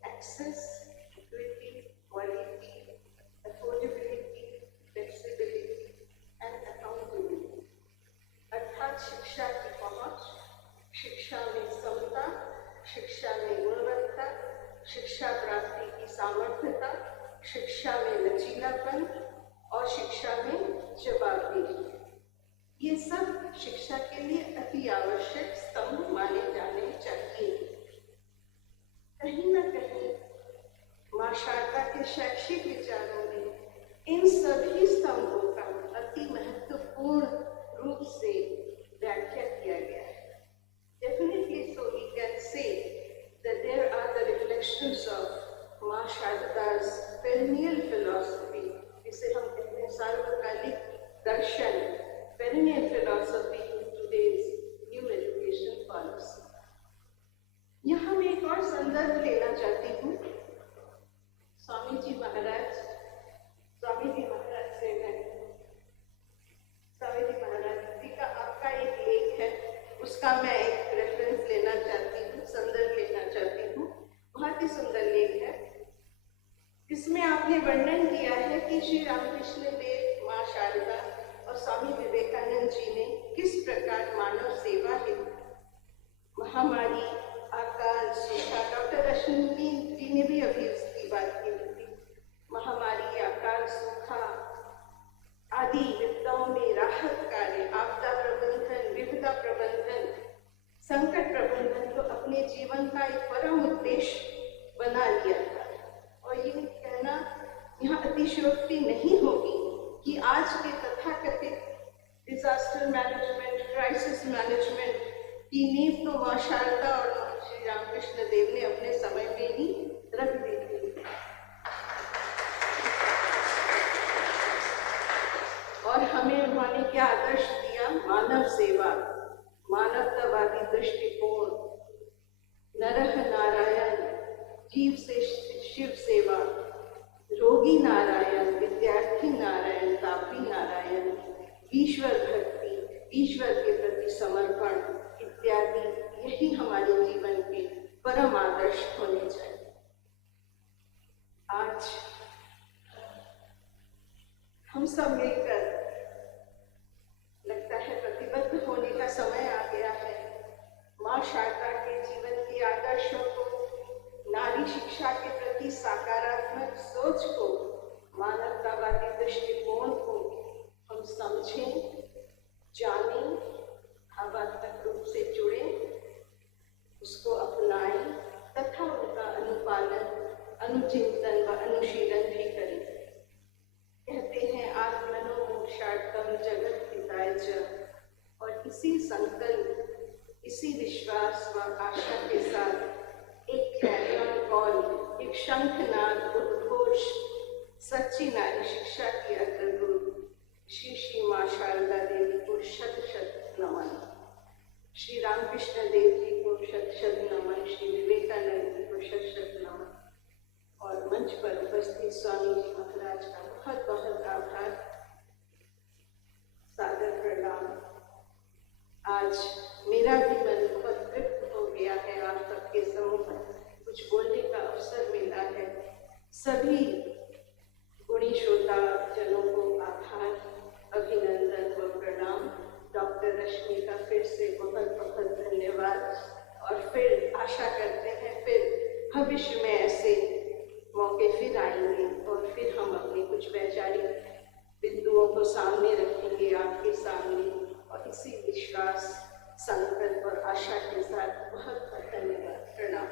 access, equity, quality, affordability, flexibility and accountability. अर्थात शिक्षा की पहुंच, शिक्षा में समता, शिक्षा में गुणवत्ता, शिक्षा प्राप्ति की सामर्थ्यता, शिक्षा में लचीलापन और शिक्षा में जवाबदेही, ये सब शिक्षा के लिए अति आवश्यक स्तंभ माने जाने चाहिए। कहीं न कहीं माँ शारदा के शैक्षिक विचारों में इन सभी स्तंभों का अति महत्वपूर्ण रूप से व्याख्या किया गया है। Definitely so we can say that there are the reflections of माँ शारदा's perennial philosophy, जिसे हम कहते हैं सार्वकालिक दर्शन, perennial philosophy in today's new education policy। यहाँ मैं एक और संदर्भ लेना चाहती हूँ। स्वामी जी महाराज से मैं स्वामी जी महाराज जी का आपका एक लेख है, उसका मैं एक रेफरेंस लेना चाहती हूँ, संदर्भ लेना चाहती हूँ। बहुत ही सुंदर लेख है। इसमें आपने वर्णन किया है कि श्री रामकृष्ण देव, माँ शारदा और स्वामी विवेकानंद जी ने किस प्रकार मानव सेवा हेतु महामारी, अकाल, सूखा, डॉक्टर रश्मि जी ने भी अभी उसकी बात की थी, महामारी, अकाल, सूखा आदि विपदाओं में राहत कार्य, आपदा प्रबंधन, विपदा प्रबंधन, संकट प्रबंधन को अपने जीवन का एक परम उद्देश्य बना लिया था। और ये कहना यहाँ अतिशयोक्ति नहीं होगी कि आज के तथाकथित डिजास्टर मैनेजमेंट, क्राइसिस मैनेजमेंट की नींव तो माँ शारदा और श्री रामकृष्ण देव ने अपने समय में ही रख दी थी। और हमें उन्होंने क्या आदर्श दिया? मानव सेवा, मानवतावादी दृष्टिकोण, नरह नारायण, जीव से शिव सेवा, रोगी नारायण, विद्यार्थी नारायण, तापी नारायण, ईश्वर भक्ति, ईश्वर के प्रति समर्पण इत्यादि, यही हमारे जीवन के परम आदर्श होने चाहिए। आज हम सब मिलकर लगता है प्रतिबद्ध होने का समय आ गया है। माँ शारदा के जीवन के आदर्शों को, नारी शिक्षा के प्रति सकारात्मक सोच को, मानवतावादी दृष्टिकोण को हम समझें, जानें, भावात्मक रूप से जुड़ें, उसको अपनाएं तथा उनका अनुपालन, अनुचिंतन व अनुशीलन भी करें। शंखनाद उद्घोष सच्ची नारी शिक्षा की अग्रदूत श्री श्री माँ शारदा देवी को शत शत नमन। श्री रामकृष्ण देव जी को शत शत नमन। श्री विवेकानंद जी को शत शत नमन। और मंच पर उपस्थित स्वामी जी महाराज का बहुत बहुत आभार, सादर प्रणाम। आज मेरा भी मन बहुत तृप्त हो गया है, आप सबके सम्मुख कुछ बोलने का अवसर मिला है। सभी गुणी श्रोता जनों को आभार, अभिनंदन व प्रणाम। डॉक्टर रश्मि का फिर से बहुत बहुत धन्यवाद। और फिर आशा करते हैं फिर भविष्य में ऐसे मौके फिर आएंगे और फिर हम अपने कुछ वैचारिक बिंदुओं को सामने रखेंगे आपके सामने। और इसी विश्वास, संकल्प और आशा के साथ बहुत बहुत धन्यवाद, प्रणाम।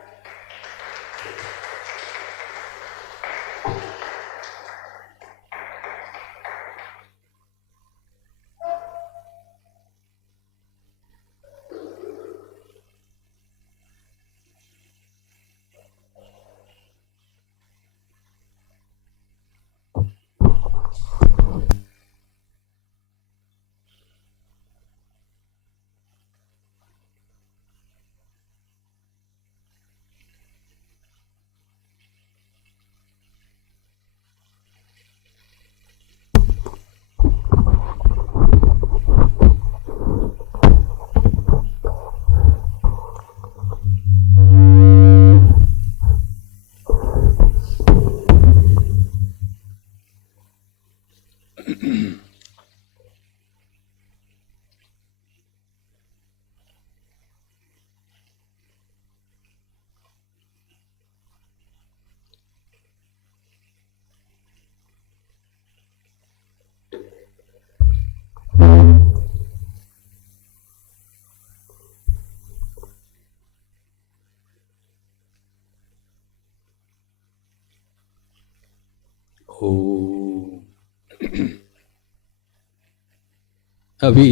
अभी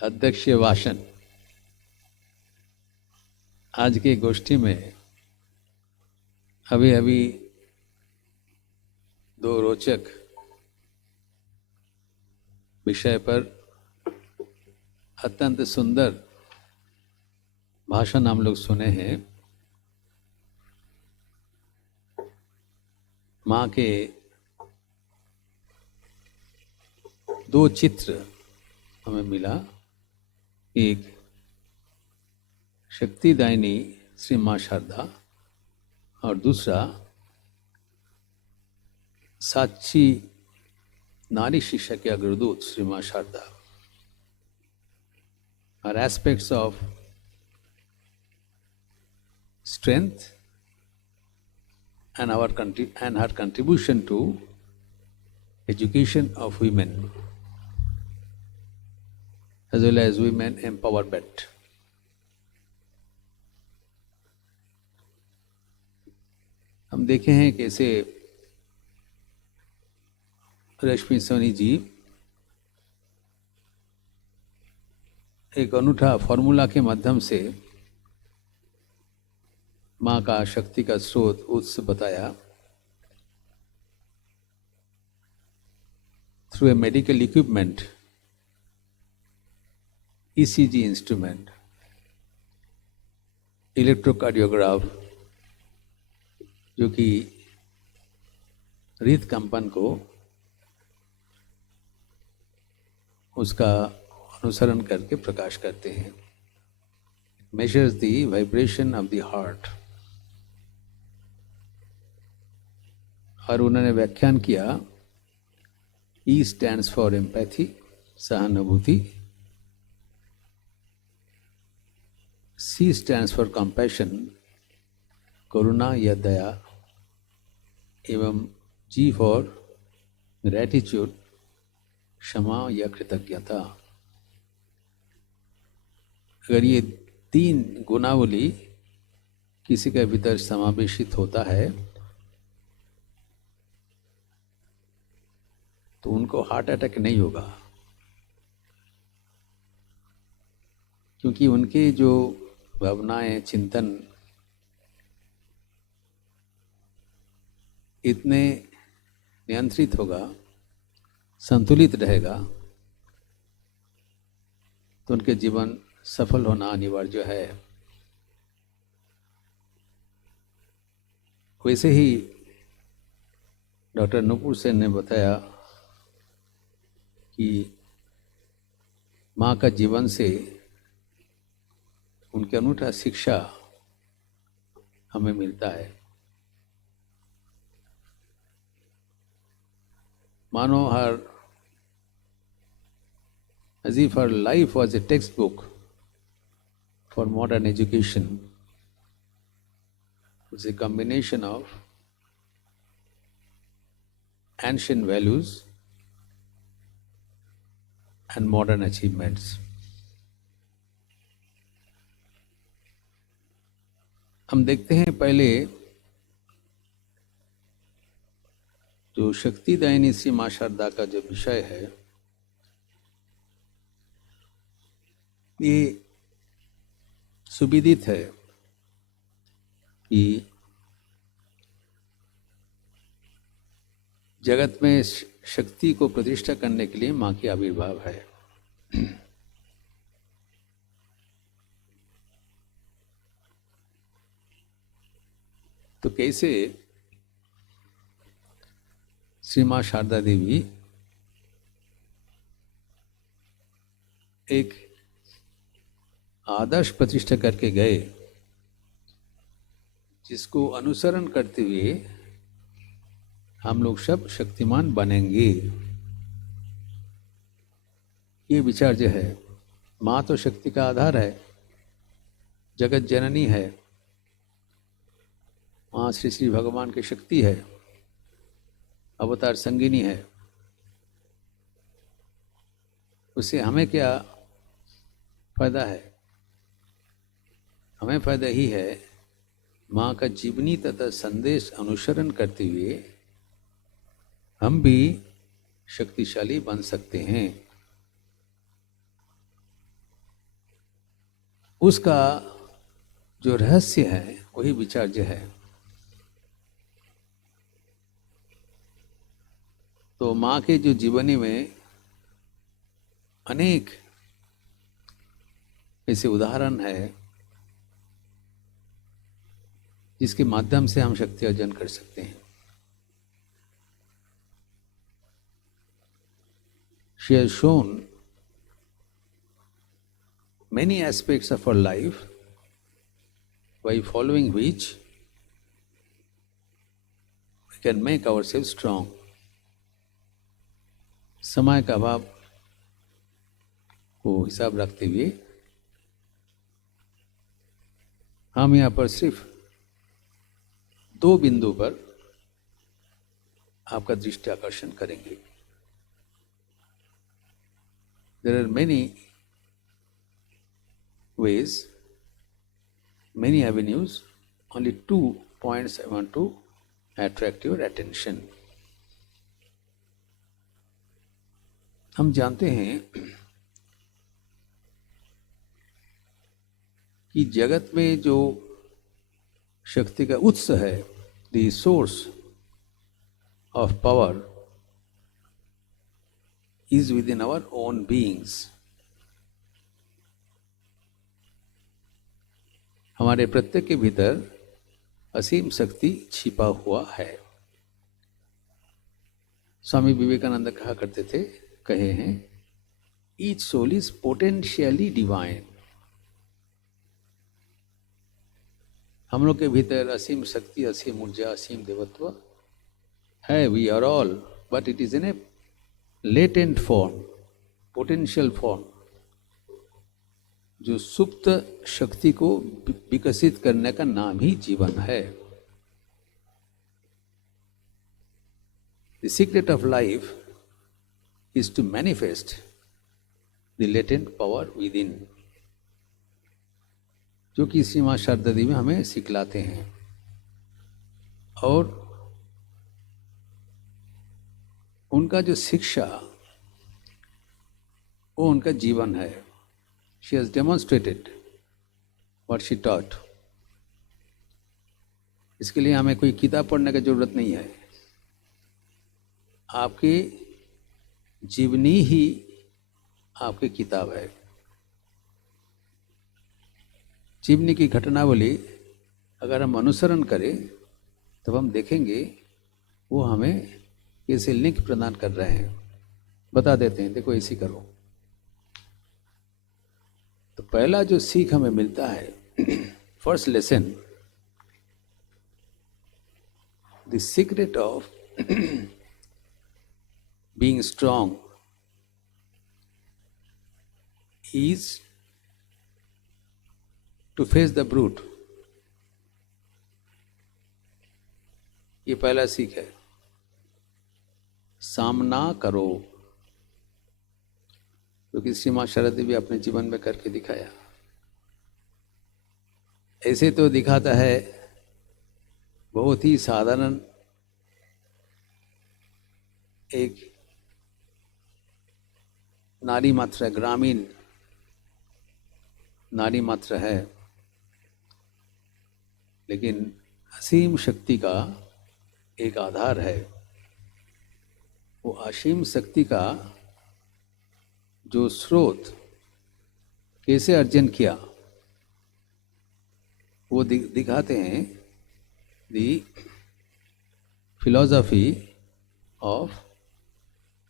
अध्यक्षीय भाषण। आज की गोष्ठी में अभी दो रोचक विषय पर अत्यंत सुंदर भाषण हम लोग सुने हैं। माँ के दो चित्र हमें मिला, एक शक्तिदायिनी श्री माँ शारदा और दूसरा साक्षी नारी शिक्षा के अग्रदूत श्री माँ Sharda. Are aspects of strength and her contribution to education of women, as well as women empowerment. हम देखे हैं कैसे रश्मि सोनी जी एक अनूठा फॉर्मूला के माध्यम से माँ का शक्ति का स्रोत उत्स बताया। Through a medical equipment, ECG instrument, electrocardiograph, जो कि हृदय कंपन को उसका अनुसरण करके प्रकाश करते हैं। Measures the vibration of the heart. और उन्होंने व्याख्यान किया, E stands for empathy, सहानुभूति, C stands for compassion, करुणा या दया, एवं G for gratitude, क्षमा या कृतज्ञता। अगर ये तीन गुणावली किसी के भीतर समावेशित होता है तो उनको हार्ट अटैक नहीं होगा, क्योंकि उनके जो भावनाएं, चिंतन इतने नियंत्रित होगा, संतुलित रहेगा, तो उनके जीवन सफल होना अनिवार्य है। वैसे ही डॉक्टर नुपुर सेन ने बताया कि माँ का जीवन से उनके अनूठा शिक्षा हमें मिलता है। मानो as if her life was a textbook for modern education. It's a combination of ancient values and modern achievements. हम देखते हैं पहले जो शक्तिदायिनी श्री मां शारदा का जो विषय है, ये सुविदित है कि जगत में शक्ति को प्रतिष्ठा करने के लिए मां की आविर्भाव है। तो कैसे श्री मां शारदा देवी एक आदर्श प्रतिष्ठा करके गए, जिसको अनुसरण करते हुए हम लोग सब शक्तिमान बनेंगे। ये विचार जो है, माँ तो शक्ति का आधार है, जगत जननी है, माँ श्री श्री भगवान की शक्ति है, अवतार संगिनी है। उससे हमें क्या फायदा है? हमें फायदा ही है माँ का जीवनी तथा संदेश अनुसरण करते हुए हम भी शक्तिशाली बन सकते हैं। उसका जो रहस्य है वही विचार्य है। तो माँ के जो जीवनी में अनेक ऐसे उदाहरण है जिसके माध्यम से हम शक्ति अर्जन कर सकते हैं। She has shown many aspects of her life by following which we can make ourselves strong. समय का अभाव को हिसाब रखते हुए हम यहाँ पर सिर्फ 2 बिंदु पर आपका दृष्टि आकर्षण करेंगे। There are many ways, many avenues, only 2 points I want to attract your attention. हम जानते हैं कि जगत में जो शक्ति का उत्स है, the source of power is within our own beings. हमारे प्रत्येक के भीतर असीम शक्ति छिपा हुआ है। स्वामी विवेकानंद कहा करते थे, कहे हैं, each soul is potentially divine. हम लोग के भीतर असीम शक्ति, असीम ऊर्जा, असीम देवत्व है। We are all, but it is in a latent form, potential form, जो सुप्त शक्ति को विकसित करने का नाम ही जीवन है। The secret of life is to manifest the latent power within, जो कि श्री मां शारदा देवी हमें सिखलाते हैं। और उनका जो शिक्षा, वो उनका जीवन है। She has demonstrated what she taught. इसके लिए हमें कोई किताब पढ़ने की जरूरत नहीं है। आपकी जीवनी ही आपकी किताब है। जीवनी की घटनावली अगर हम अनुसरण करें तब हम देखेंगे वो हमें कैसे लिंक प्रदान कर रहे हैं। बता देते हैं, देखो ऐसी करो। तो पहला जो सीख हमें मिलता है, first lesson, the secret of being strong is to face the brute। ये पहला सीख है, सामना करो, क्योंकि श्री मां शारदा देवी अपने जीवन में करके दिखाया। ऐसे तो दिखाता है बहुत ही साधारण एक नारी मात्र है, ग्रामीण नारी मात्र है, लेकिन असीम शक्ति का एक आधार है। वो असीम शक्ति का जो स्रोत कैसे अर्जन किया वो दिखाते हैं। The philosophy of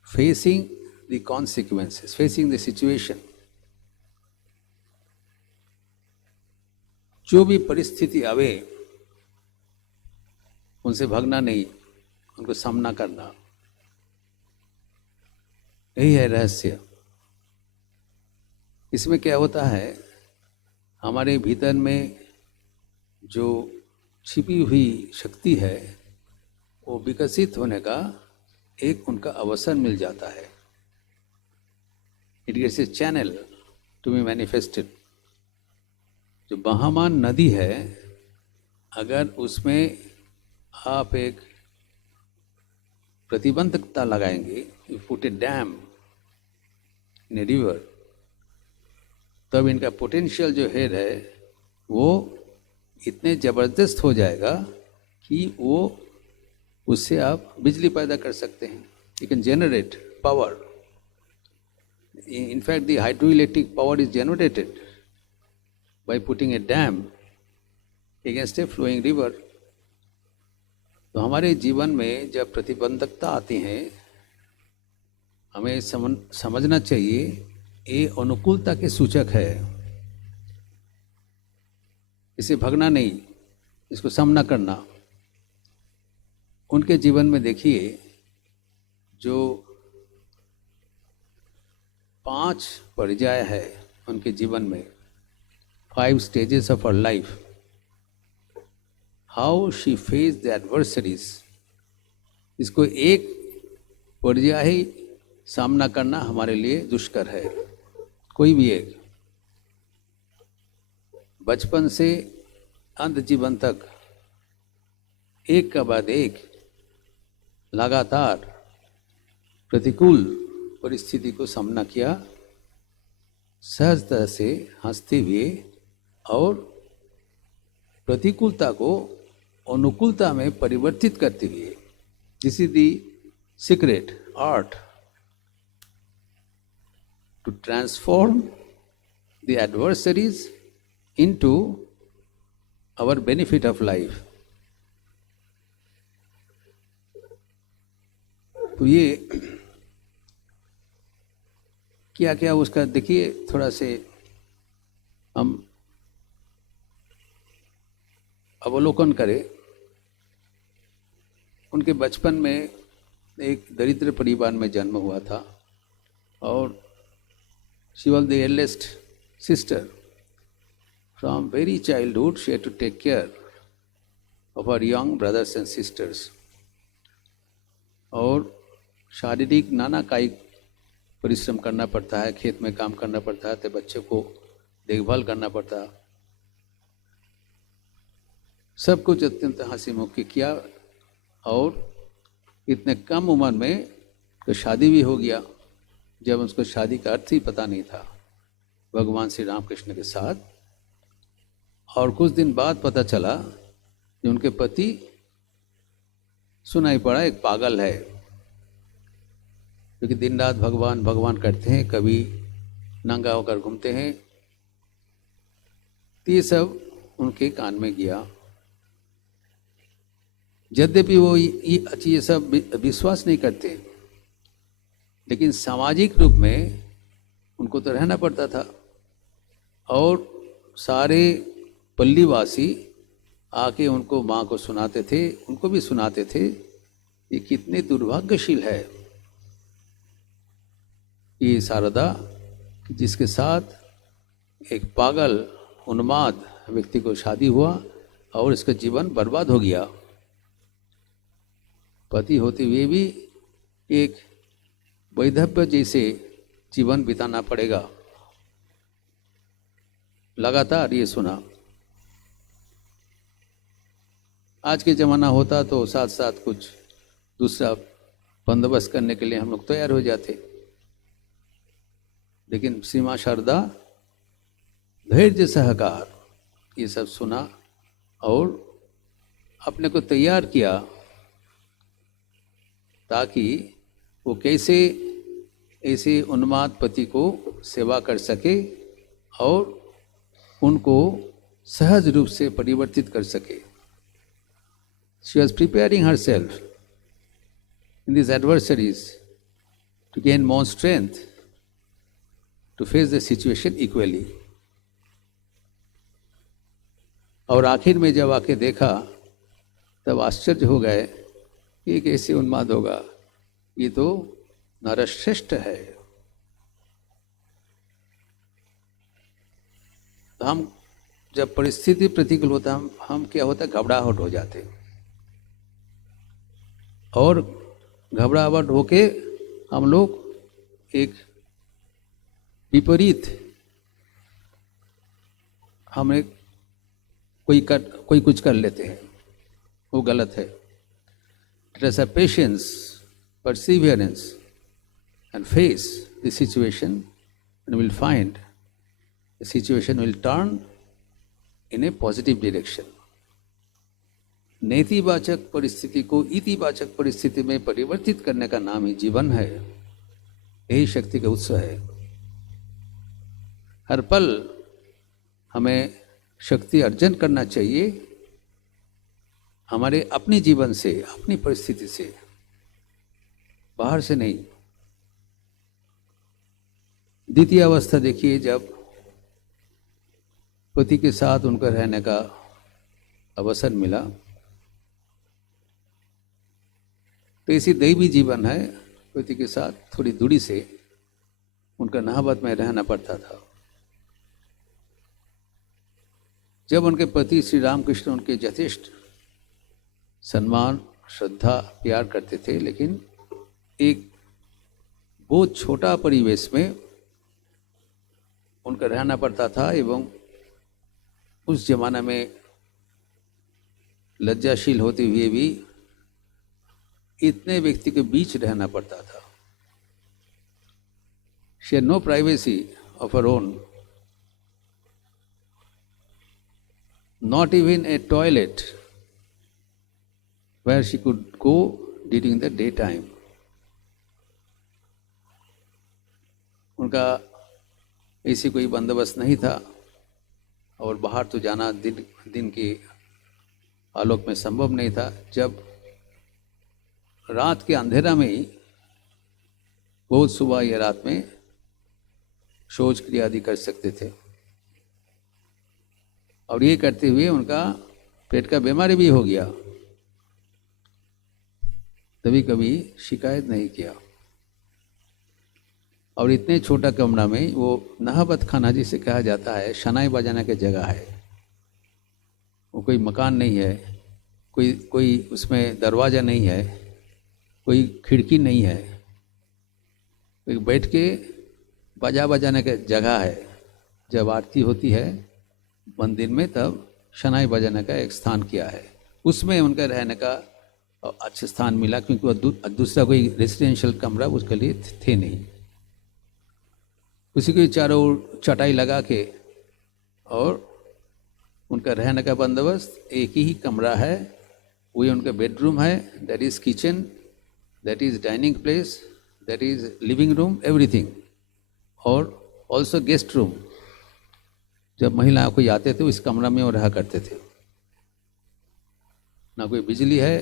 facing the consequences, facing the situation. जो भी परिस्थिति आवे उनसे भागना नहीं, उनको सामना करना, यही है रहस्य। इसमें क्या होता है, हमारे भीतर में जो छिपी हुई शक्ति है वो विकसित होने का एक उनका अवसर मिल जाता है। It gets a channel to be manifested. जो बहमान नदी है, अगर उसमें आप एक प्रतिबंधकता लगाएंगे, you put A dam in a river, तब इनका पोटेंशियल जो हेड है वो इतने जबरदस्त हो जाएगा कि वो उससे आप बिजली पैदा कर सकते हैं। You can generate power. In fact, the hydroelectric power is generated by putting a dam against a flowing river। तो हमारे जीवन में जब प्रतिबंधकता आती है, हमें समझना चाहिए ये अनुकूलता के सूचक है। इसे भगना नहीं, इसको सामना करना। उनके जीवन में देखिए, जो 5 पर्याय है उनके जीवन में, 5 stages of her life, how she faced the adversaries। इसको एक पर्याय ही सामना करना हमारे लिए दुष्कर है। कोई भी एक, बचपन से अंत जीवन तक एक का बाद एक लगातार प्रतिकूल परिस्थिति को सामना किया, सहजता से हंसते हुए और प्रतिकूलता को अनुकूलता में परिवर्तित करते हुए। This is the secret art to transform the adversaries into our benefit of life. तो ये क्या क्या उसका देखिए, थोड़ा से हम अवलोकन करें। उनके बचपन में एक दरिद्र परिवार में जन्म हुआ था और she was the eldest sister. From very childhood she had to take care of her young brothers and sisters. और शारीरिक नाना कायिक परिश्रम करना पड़ता है, खेत में काम करना पड़ता है, तो बच्चे को देखभाल करना पड़ता। सब कुछ अत्यंत हंसी मुक्की किया और इतने कम उम्र में तो शादी भी हो गया, जब उसको शादी का अर्थ ही पता नहीं था भगवान श्री रामकृष्ण के साथ। और कुछ दिन बाद पता चला कि उनके पति सुनाई पड़ा एक पागल है, क्योंकि दिन रात भगवान भगवान करते हैं, कभी नंगा होकर घूमते हैं। तो ये सब उनके कान में गया। यद्यपि वो ये सब विश्वास नहीं करते, लेकिन सामाजिक रूप में उनको तो रहना पड़ता था। और सारे पल्लीवासी आके उनको माँ को सुनाते थे, उनको भी सुनाते थे। ये कितने दुर्भाग्यशील है ये शारदा, जिसके साथ एक पागल उन्माद व्यक्ति को शादी हुआ और इसका जीवन बर्बाद हो गया। पति होते हुए भी एक वैधव्य जैसे जीवन बिताना पड़ेगा। लगातार ये सुना। आज के ज़माना होता तो साथ साथ कुछ दूसरा बंदोबस्त करने के लिए हम लोग तैयार हो जाते, लेकिन श्री माँ शारदा धैर्य सहकार ये सब सुना और अपने को तैयार किया ताकि वो कैसे ऐसे उन्माद पति को सेवा कर सके और उनको सहज रूप से परिवर्तित कर सके। She was preparing herself in these adversaries to gain more strength to face the situation equally. और आखिर में जब आके देखा तब आश्चर्य हो गए कि ये कैसे उन्माद होगा, ये तो नरश्रेष्ठ है। तो हम जब परिस्थिति प्रतिकूल होता हम क्या होता है, घबराहट हो जाते, और घबराहट होके हम लोग एक विपरीत हमें कोई कुछ कर लेते हैं, वो गलत है। Let us have patience, perseverance and face the situation, and we will find the situation will turn in a positive direction. नेतिवाचक परिस्थिति को इतिवाचक परिस्थिति में परिवर्तित करने का नाम ही जीवन है। यही शक्ति का उत्सव है। हर पल हमें शक्ति अर्जन करना चाहिए, हमारे अपने जीवन से, अपनी परिस्थिति से, बाहर से नहीं। द्वितीय अवस्था देखिए, जब पति के साथ उनका रहने का अवसर मिला, तो इसी दैवी जीवन है। पति के साथ थोड़ी दूरी से उनका नहावत में रहना पड़ता था। जब उनके पति श्री रामकृष्ण उनके यथेष्ट सम्मान, श्रद्धा, प्यार करते थे, लेकिन एक बहुत छोटा परिवेश में उनका रहना पड़ता था। एवं उस जमाना में लज्जाशील होते हुए भी इतने व्यक्ति के बीच रहना पड़ता था। She had no privacy of her own, not even a toilet where she could go during the daytime. उनका ऐसी कोई बंदोबस्त नहीं था, और बाहर तो जाना दिन के आलोक में संभव नहीं था। जब रात के अंधेरा में ही, बहुत सुबह या रात में शौच क्रिया आदि कर सकते थे, और ये करते हुए उनका पेट का बीमारी भी हो गया। तभी कभी शिकायत नहीं किया। और इतने छोटा कमरा में वो नहावत खाना जिसे कहा जाता है, शनाई बजाने की जगह है। वो कोई मकान नहीं है, कोई उसमें दरवाज़ा नहीं है, कोई खिड़की नहीं है, एक बैठ के बजाने की जगह है। जब आरती होती है मंदिर में, तब शनाई बजाने का एक स्थान किया है। उसमें उनका रहने का अच्छा स्थान मिला, क्योंकि वह दूसरा कोई रेजिडेंशियल कमरा उसके लिए थे नहीं। उसी के चारों ओर चटाई लगा के और उनका रहने का बंदोबस्त, एक ही कमरा है, वही उनका बेडरूम है। That is kitchen, that is dining place, that is living room, everything, और ऑल्सो गेस्ट रूम। जब महिलाओं को आते थे इस कमरा में वो रहा करते थे। ना कोई बिजली है,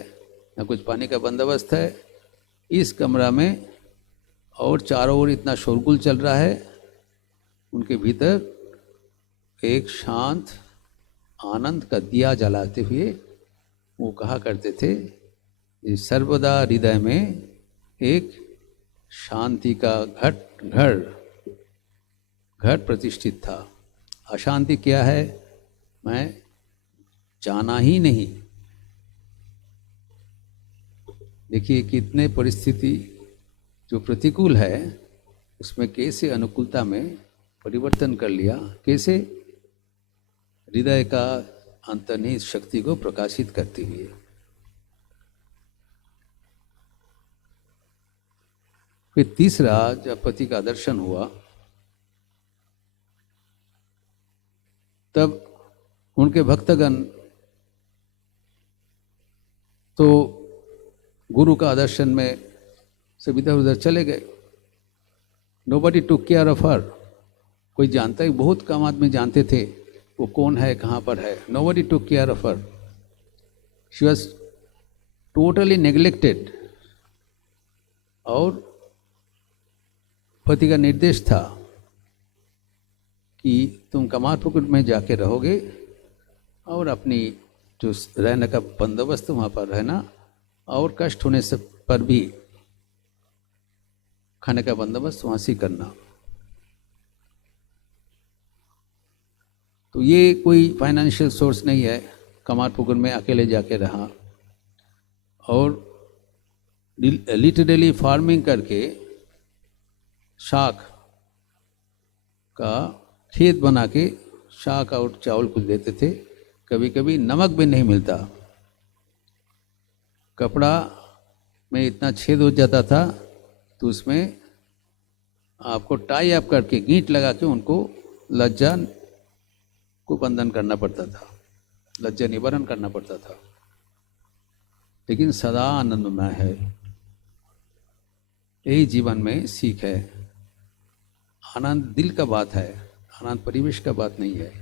ना कुछ पानी का बंदोबस्त है इस कमरा में, और चारों ओर इतना शोरगुल चल रहा है। उनके भीतर एक शांत आनंद का दिया जलाते हुए वो कहा करते थे, सर्वदा हृदय में एक शांति का घर प्रतिष्ठित था। अशांति क्या है मैं जाना ही नहीं। देखिए कितने परिस्थिति जो प्रतिकूल है उसमें कैसे अनुकूलता में परिवर्तन कर लिया, कैसे हृदय का अंतर्निहित शक्ति को प्रकाशित करती हुई। फिर तीसरा, जब पति का दर्शन हुआ तब उनके भक्तगण तो गुरु का दर्शन में सब इधर उधर चले गए। नोबडी टुक केयर ऑफ हर। कोई जानता ही, बहुत कम आदमी जानते थे वो कौन है, कहाँ पर है। Nobody took care of her. She was totally neglected. और पति का निर्देश था कि तुम कमारपुकुर में जाके रहोगे और अपनी जो रहने का बंदोबस्त वहाँ पर रहना, और कष्ट होने से पर भी खाने का बंदोबस्त वहाँ से करना। तो ये कोई फाइनेंशियल सोर्स नहीं है। कमारपुकुर में अकेले जाके रहा और लिटरली फार्मिंग करके शाक का खेत बना के शाक और चावल कुछ देते थे। कभी कभी नमक भी नहीं मिलता। कपड़ा में इतना छेद हो जाता था तो उसमें आपको टाई अप करके गींट लगा के उनको लज्जा को बंधन करना पड़ता था, लज्जा निवारण करना पड़ता था। लेकिन सदा आनंदमय है। यही जीवन में सीख है। आनंद दिल का बात है, आनंद परिवेश का बात नहीं है।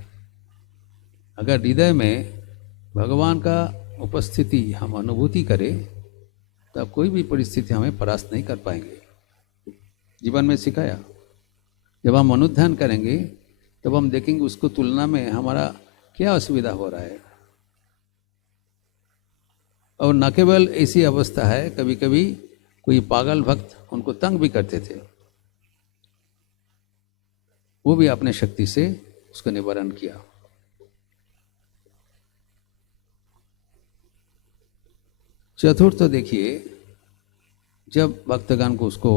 अगर हृदय में भगवान का उपस्थिति हम अनुभूति करें तब कोई भी परिस्थिति हमें परास्त नहीं कर पाएंगे। जीवन में सिखाया, जब हम अनुध्यान करेंगे तब हम देखेंगे उसको तुलना में हमारा क्या असुविधा हो रहा है। और न केवल ऐसी अवस्था है, कभी कभी कोई पागल भक्त उनको तंग भी करते थे, वो भी अपने शक्ति से उसका निवारण किया। चतुर्थ देखिए, जब भक्तगण को उसको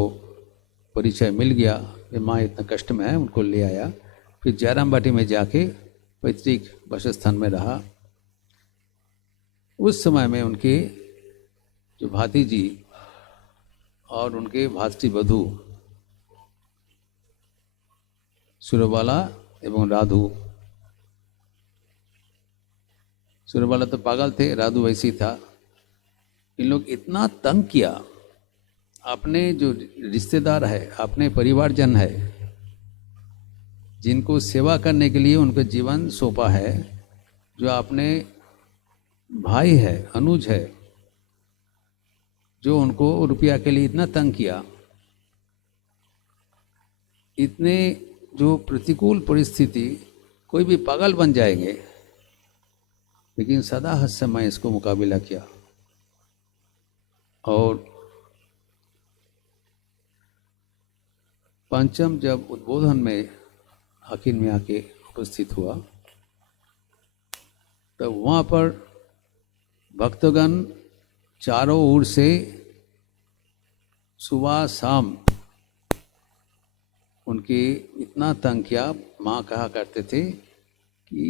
परिचय मिल गया कि माँ इतना कष्ट में है, उनको ले आया। फिर जयराम बाटी में जाके पैतृक वासस्थान में रहा। उस समय में उनके जो भाती जी और उनके भातृ वधू सुरबाला एवं राधु, सुरबाला तो पागल थे, राधु वैसी था। इन लोग इतना तंग किया, अपने जो रिश्तेदार है, अपने परिवारजन है, जिनको सेवा करने के लिए उनका जीवन सौंपा है, जो अपने भाई है, अनुज है, जो उनको रुपया के लिए इतना तंग किया। इतने जो प्रतिकूल परिस्थिति, कोई भी पागल बन जाएंगे, लेकिन सदा हास्यमय इसको मुकाबला किया। और पंचम जब उद्बोधन में आखिर में आके उपस्थित हुआ, तब वहाँ पर भक्तगण चारों ओर से सुबह शाम उनके इतना तंग किया। माँ कहा करते थे कि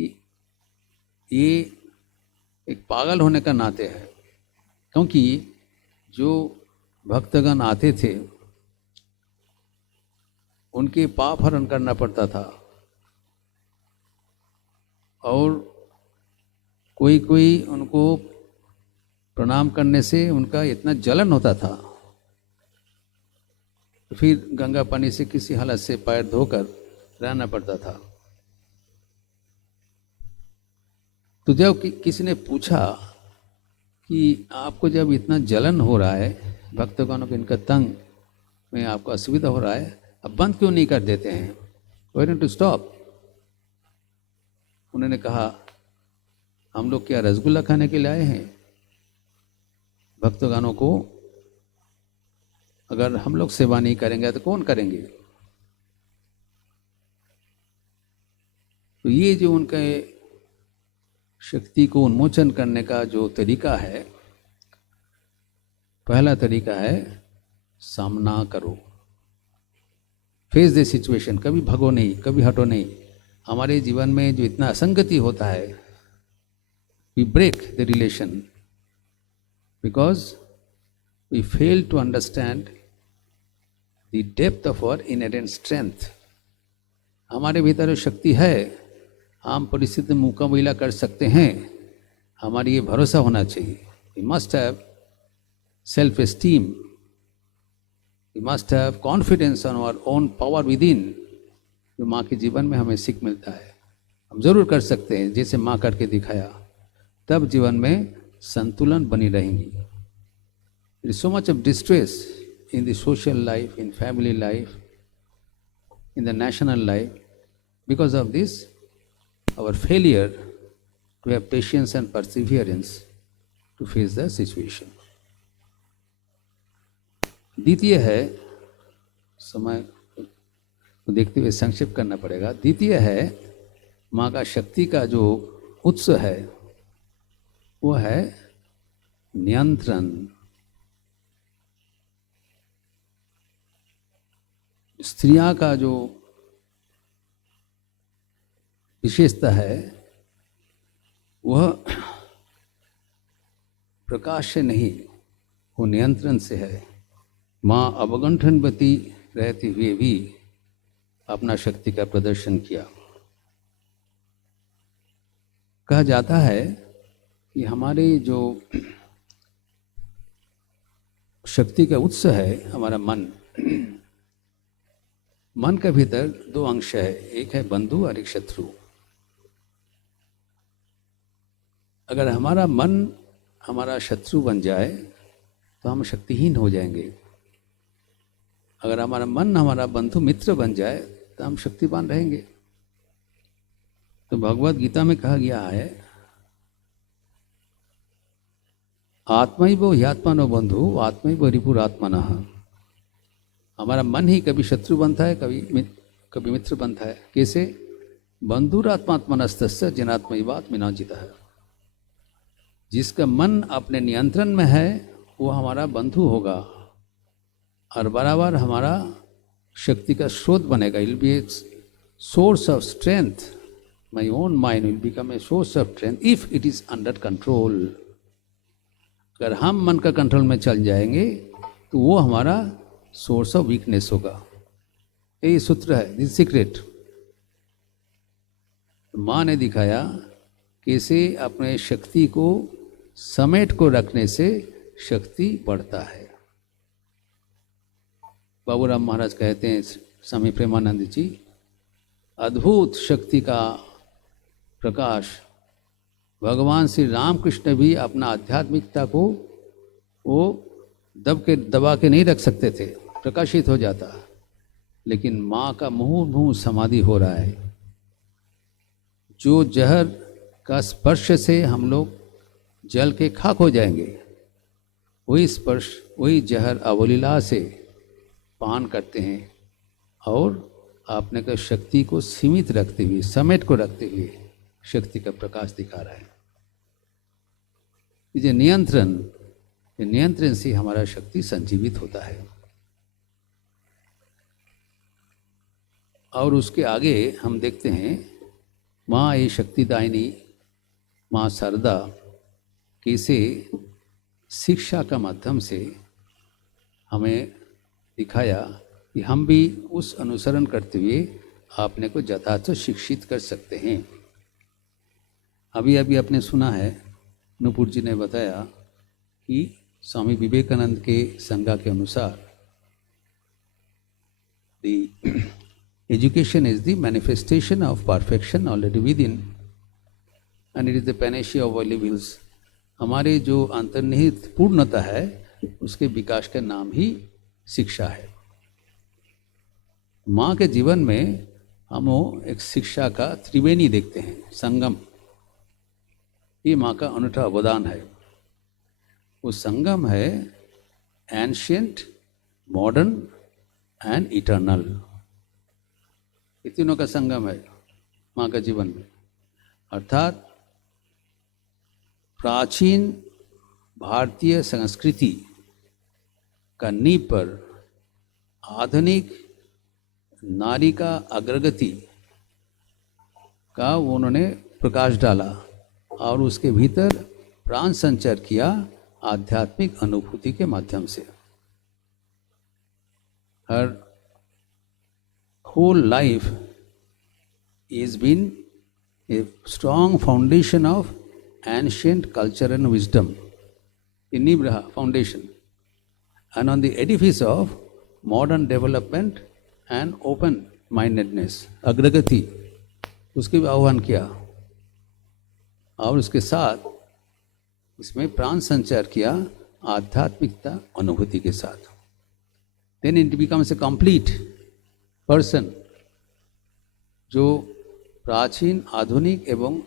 ये एक पागल होने का नाते है, क्योंकि जो भक्तगण आते थे उनके पाप हरण करना पड़ता था, और कोई कोई उनको प्रणाम करने से उनका इतना जलन होता था तो फिर गंगा पानी से किसी हालत से पैर धोकर रहना पड़ता था। तो जब किसी ने पूछा कि आपको जब इतना जलन हो रहा है, भक्तगणों को इनका तंग में आपको असुविधा हो रहा है, अब बंद क्यों नहीं कर देते हैं? Why don't you stop? उन्होंने कहा, हम लोग क्या रसगुल्ला खाने के लिए आए हैं? भक्तगणों को अगर हम लोग सेवा नहीं करेंगे तो कौन करेंगे? तो ये जो उनके शक्ति को उन्मोचन करने का जो तरीका है, पहला तरीका है सामना करो, फेस द सिचुएशन। कभी भगो नहीं, कभी हटो नहीं। हमारे जीवन में जो इतना असंगति होता है, we break the relation because we fail to understand the depth of our inherent strength. हमारे भीतर जो शक्ति है, हम परिस्थिति में मुकाबला कर सकते हैं। हमारी ये भरोसा होना चाहिए। We must have self esteem, we must have confidence on our own power within. जो माँ के जीवन में हमें सीख मिलता है, हम जरूर कर सकते हैं जैसे माँ करके दिखाया, तब जीवन में संतुलन बनी रहेंगी। There is so much of distress in the social life, in family life, in the national life because of this our failure to have patience and perseverance to face the situation. द्वितीय है, समय को देखते हुए संक्षेप करना पड़ेगा। द्वितीय है, माँ का शक्ति का जो उत्स है वो है नियंत्रण। स्त्रियां का जो विशेषता है वह प्रकाश से नहीं, वो नियंत्रण से है। माँ अवगंठनवती रहते हुए भी अपना शक्ति का प्रदर्शन किया। कहा जाता है कि हमारे जो शक्ति का उत्स है, हमारा मन, मन के भीतर दो अंश है, एक है बंधु और एक शत्रु। अगर हमारा मन हमारा शत्रु बन जाए तो हम शक्तिहीन हो जाएंगे। अगर हमारा मन हमारा बंधु मित्र बन जाए तो हम शक्तिवान रहेंगे। तो भगवद गीता में कहा गया है, आत्मैव ह्यात्मनो बंधु आत्मैव रिपुरात्मनः। हमारा मन ही कभी शत्रु बनता है, कभी मित्र बनता है। कैसे? बंधुरात्मात्मनस्तस्य जिनात्मैवात्मनाजितः। जिसका मन अपने नियंत्रण में है वो हमारा बंधु होगा और बराबर हमारा शक्ति का स्रोत बनेगा। It will be a source of strength. My own mind will become a source of strength if it is under control. अगर हम मन का कंट्रोल में चल जाएंगे तो वो हमारा सोर्स ऑफ वीकनेस होगा। यही सूत्र है, दिस सीक्रेट। माँ ने दिखाया कैसे अपने शक्ति को समेट को रखने से शक्ति बढ़ता है। बाबूराम महाराज कहते हैं, स्वामी प्रेमानंद जी, अद्भुत शक्ति का प्रकाश भगवान श्री रामकृष्ण भी अपना आध्यात्मिकता को वो दबा के नहीं रख सकते थे, प्रकाशित हो जाता। लेकिन माँ का मुहुर्मुहु समाधि हो रहा है। जो जहर का स्पर्श से हम लोग जल के खाक हो जाएंगे, वही स्पर्श, वही जहर अवलीला से पान करते हैं और आपने का शक्ति को सीमित रखते हुए, समेट को रखते हुए शक्ति का प्रकाश दिखा रहा है। ये नियंत्रण से हमारा शक्ति संजीवित होता है। और उसके आगे हम देखते हैं, माँ ये शक्तिदायिनी माँ शारदा कैसे शिक्षा का माध्यम से हमें दिखाया कि हम भी उस अनुसरण करते हुए अपने को यथार्थ शिक्षित कर सकते हैं। अभी अभी आपने सुना है, नूपुर जी ने बताया कि स्वामी विवेकानंद के संज्ञा के अनुसार The education is the manifestation of perfection already within, and it is the panacea of all evils. हमारे जो अंतर्निहित पूर्णता है उसके विकास का नाम ही शिक्षा है। माँ के जीवन में हम एक शिक्षा का त्रिवेणी देखते हैं, संगम। ये माँ का अनूठा अवदान है। वो संगम है एंशिएंट, मॉडर्न एंड इटर्नल। ये तीनों का संगम है माँ का जीवन में। अर्थात प्राचीन भारतीय संस्कृति का नींव पर आधुनिक नारी का अग्रगति का उन्होंने प्रकाश डाला और उसके भीतर प्राण संचार किया आध्यात्मिक अनुभूति के माध्यम से। हर whole life is been a strong foundation of ancient culture and wisdom. In Nibraha foundation, and on the edifice of modern development and open-mindedness, अग्रगति, उसके भी आह्वान किया और उसके साथ इसमें प्राण संचार किया आध्यात्मिकता अनुभूति के साथ। Then it becomes a complete person, जो प्राचीन, आधुनिक एवं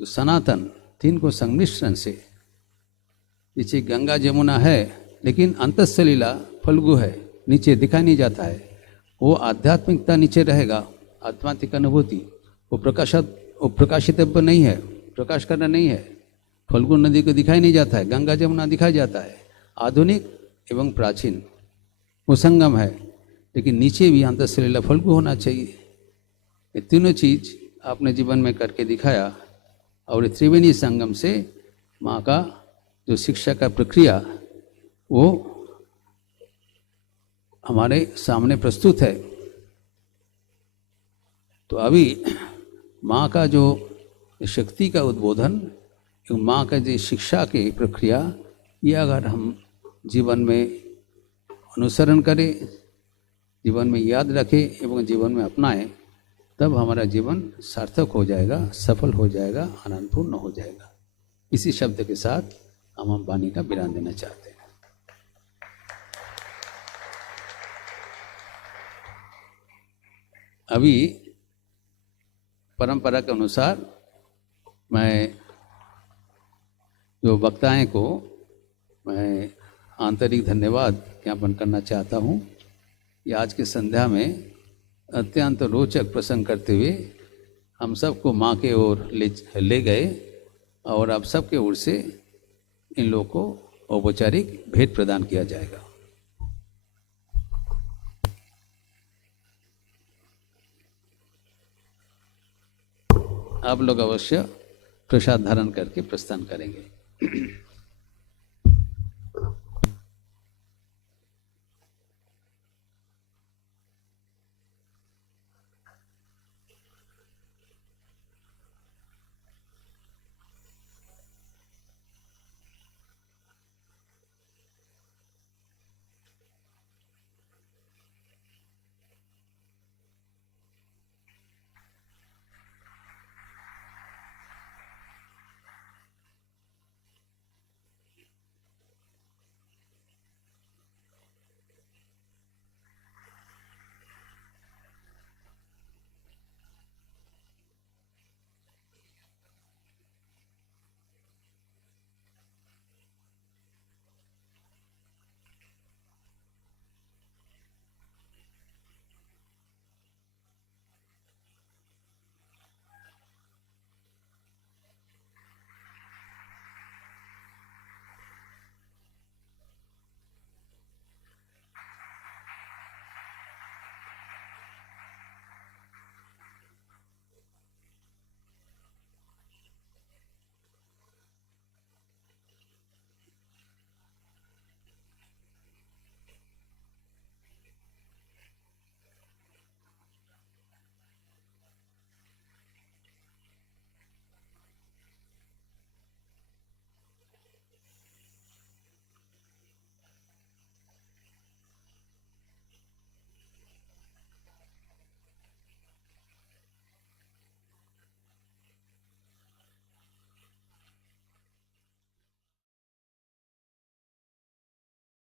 जो सनातन तीन को संमिश्रण से, नीचे गंगा जमुना है लेकिन अंतःसलीला फल्गु है, नीचे दिखाई नहीं जाता है। वो आध्यात्मिकता नीचे रहेगा, आध्यात्मिक अनुभूति, वो प्रकाशितव्य नहीं है, प्रकाश करना नहीं है। फल्गु नदी को दिखाई नहीं जाता है, गंगा जमुना दिखाई जाता है। आधुनिक एवं प्राचीन वो संगम है, लेकिन नीचे भी अंतःसलीला फल्गु होना चाहिए। ये तीनों चीज आपने जीवन में करके दिखाया और त्रिवेणी संगम से माँ का जो शिक्षा का प्रक्रिया वो हमारे सामने प्रस्तुत है। तो अभी माँ का जो शक्ति का उद्बोधन, माँ का जो शिक्षा की प्रक्रिया, ये अगर हम जीवन में अनुसरण करें, जीवन में याद रखें एवं जीवन में अपनाएं, तब हमारा जीवन सार्थक हो जाएगा, सफल हो जाएगा, आनंदपूर्ण हो जाएगा। इसी शब्द के साथ हम वाणी का विराम देना चाहते हैं। अभी परंपरा के अनुसार मैं जो वक्ताएं को मैं आंतरिक धन्यवाद ज्ञापन करना चाहता हूँ। ये आज की संध्या में अत्यंत रोचक प्रसंग करते हुए हम सबको माँ के ओर ले गए और अब सबके ओर से इन लोगों को औपचारिक भेंट प्रदान किया जाएगा। आप लोग अवश्य प्रसाद धारण करके प्रस्थान करेंगे।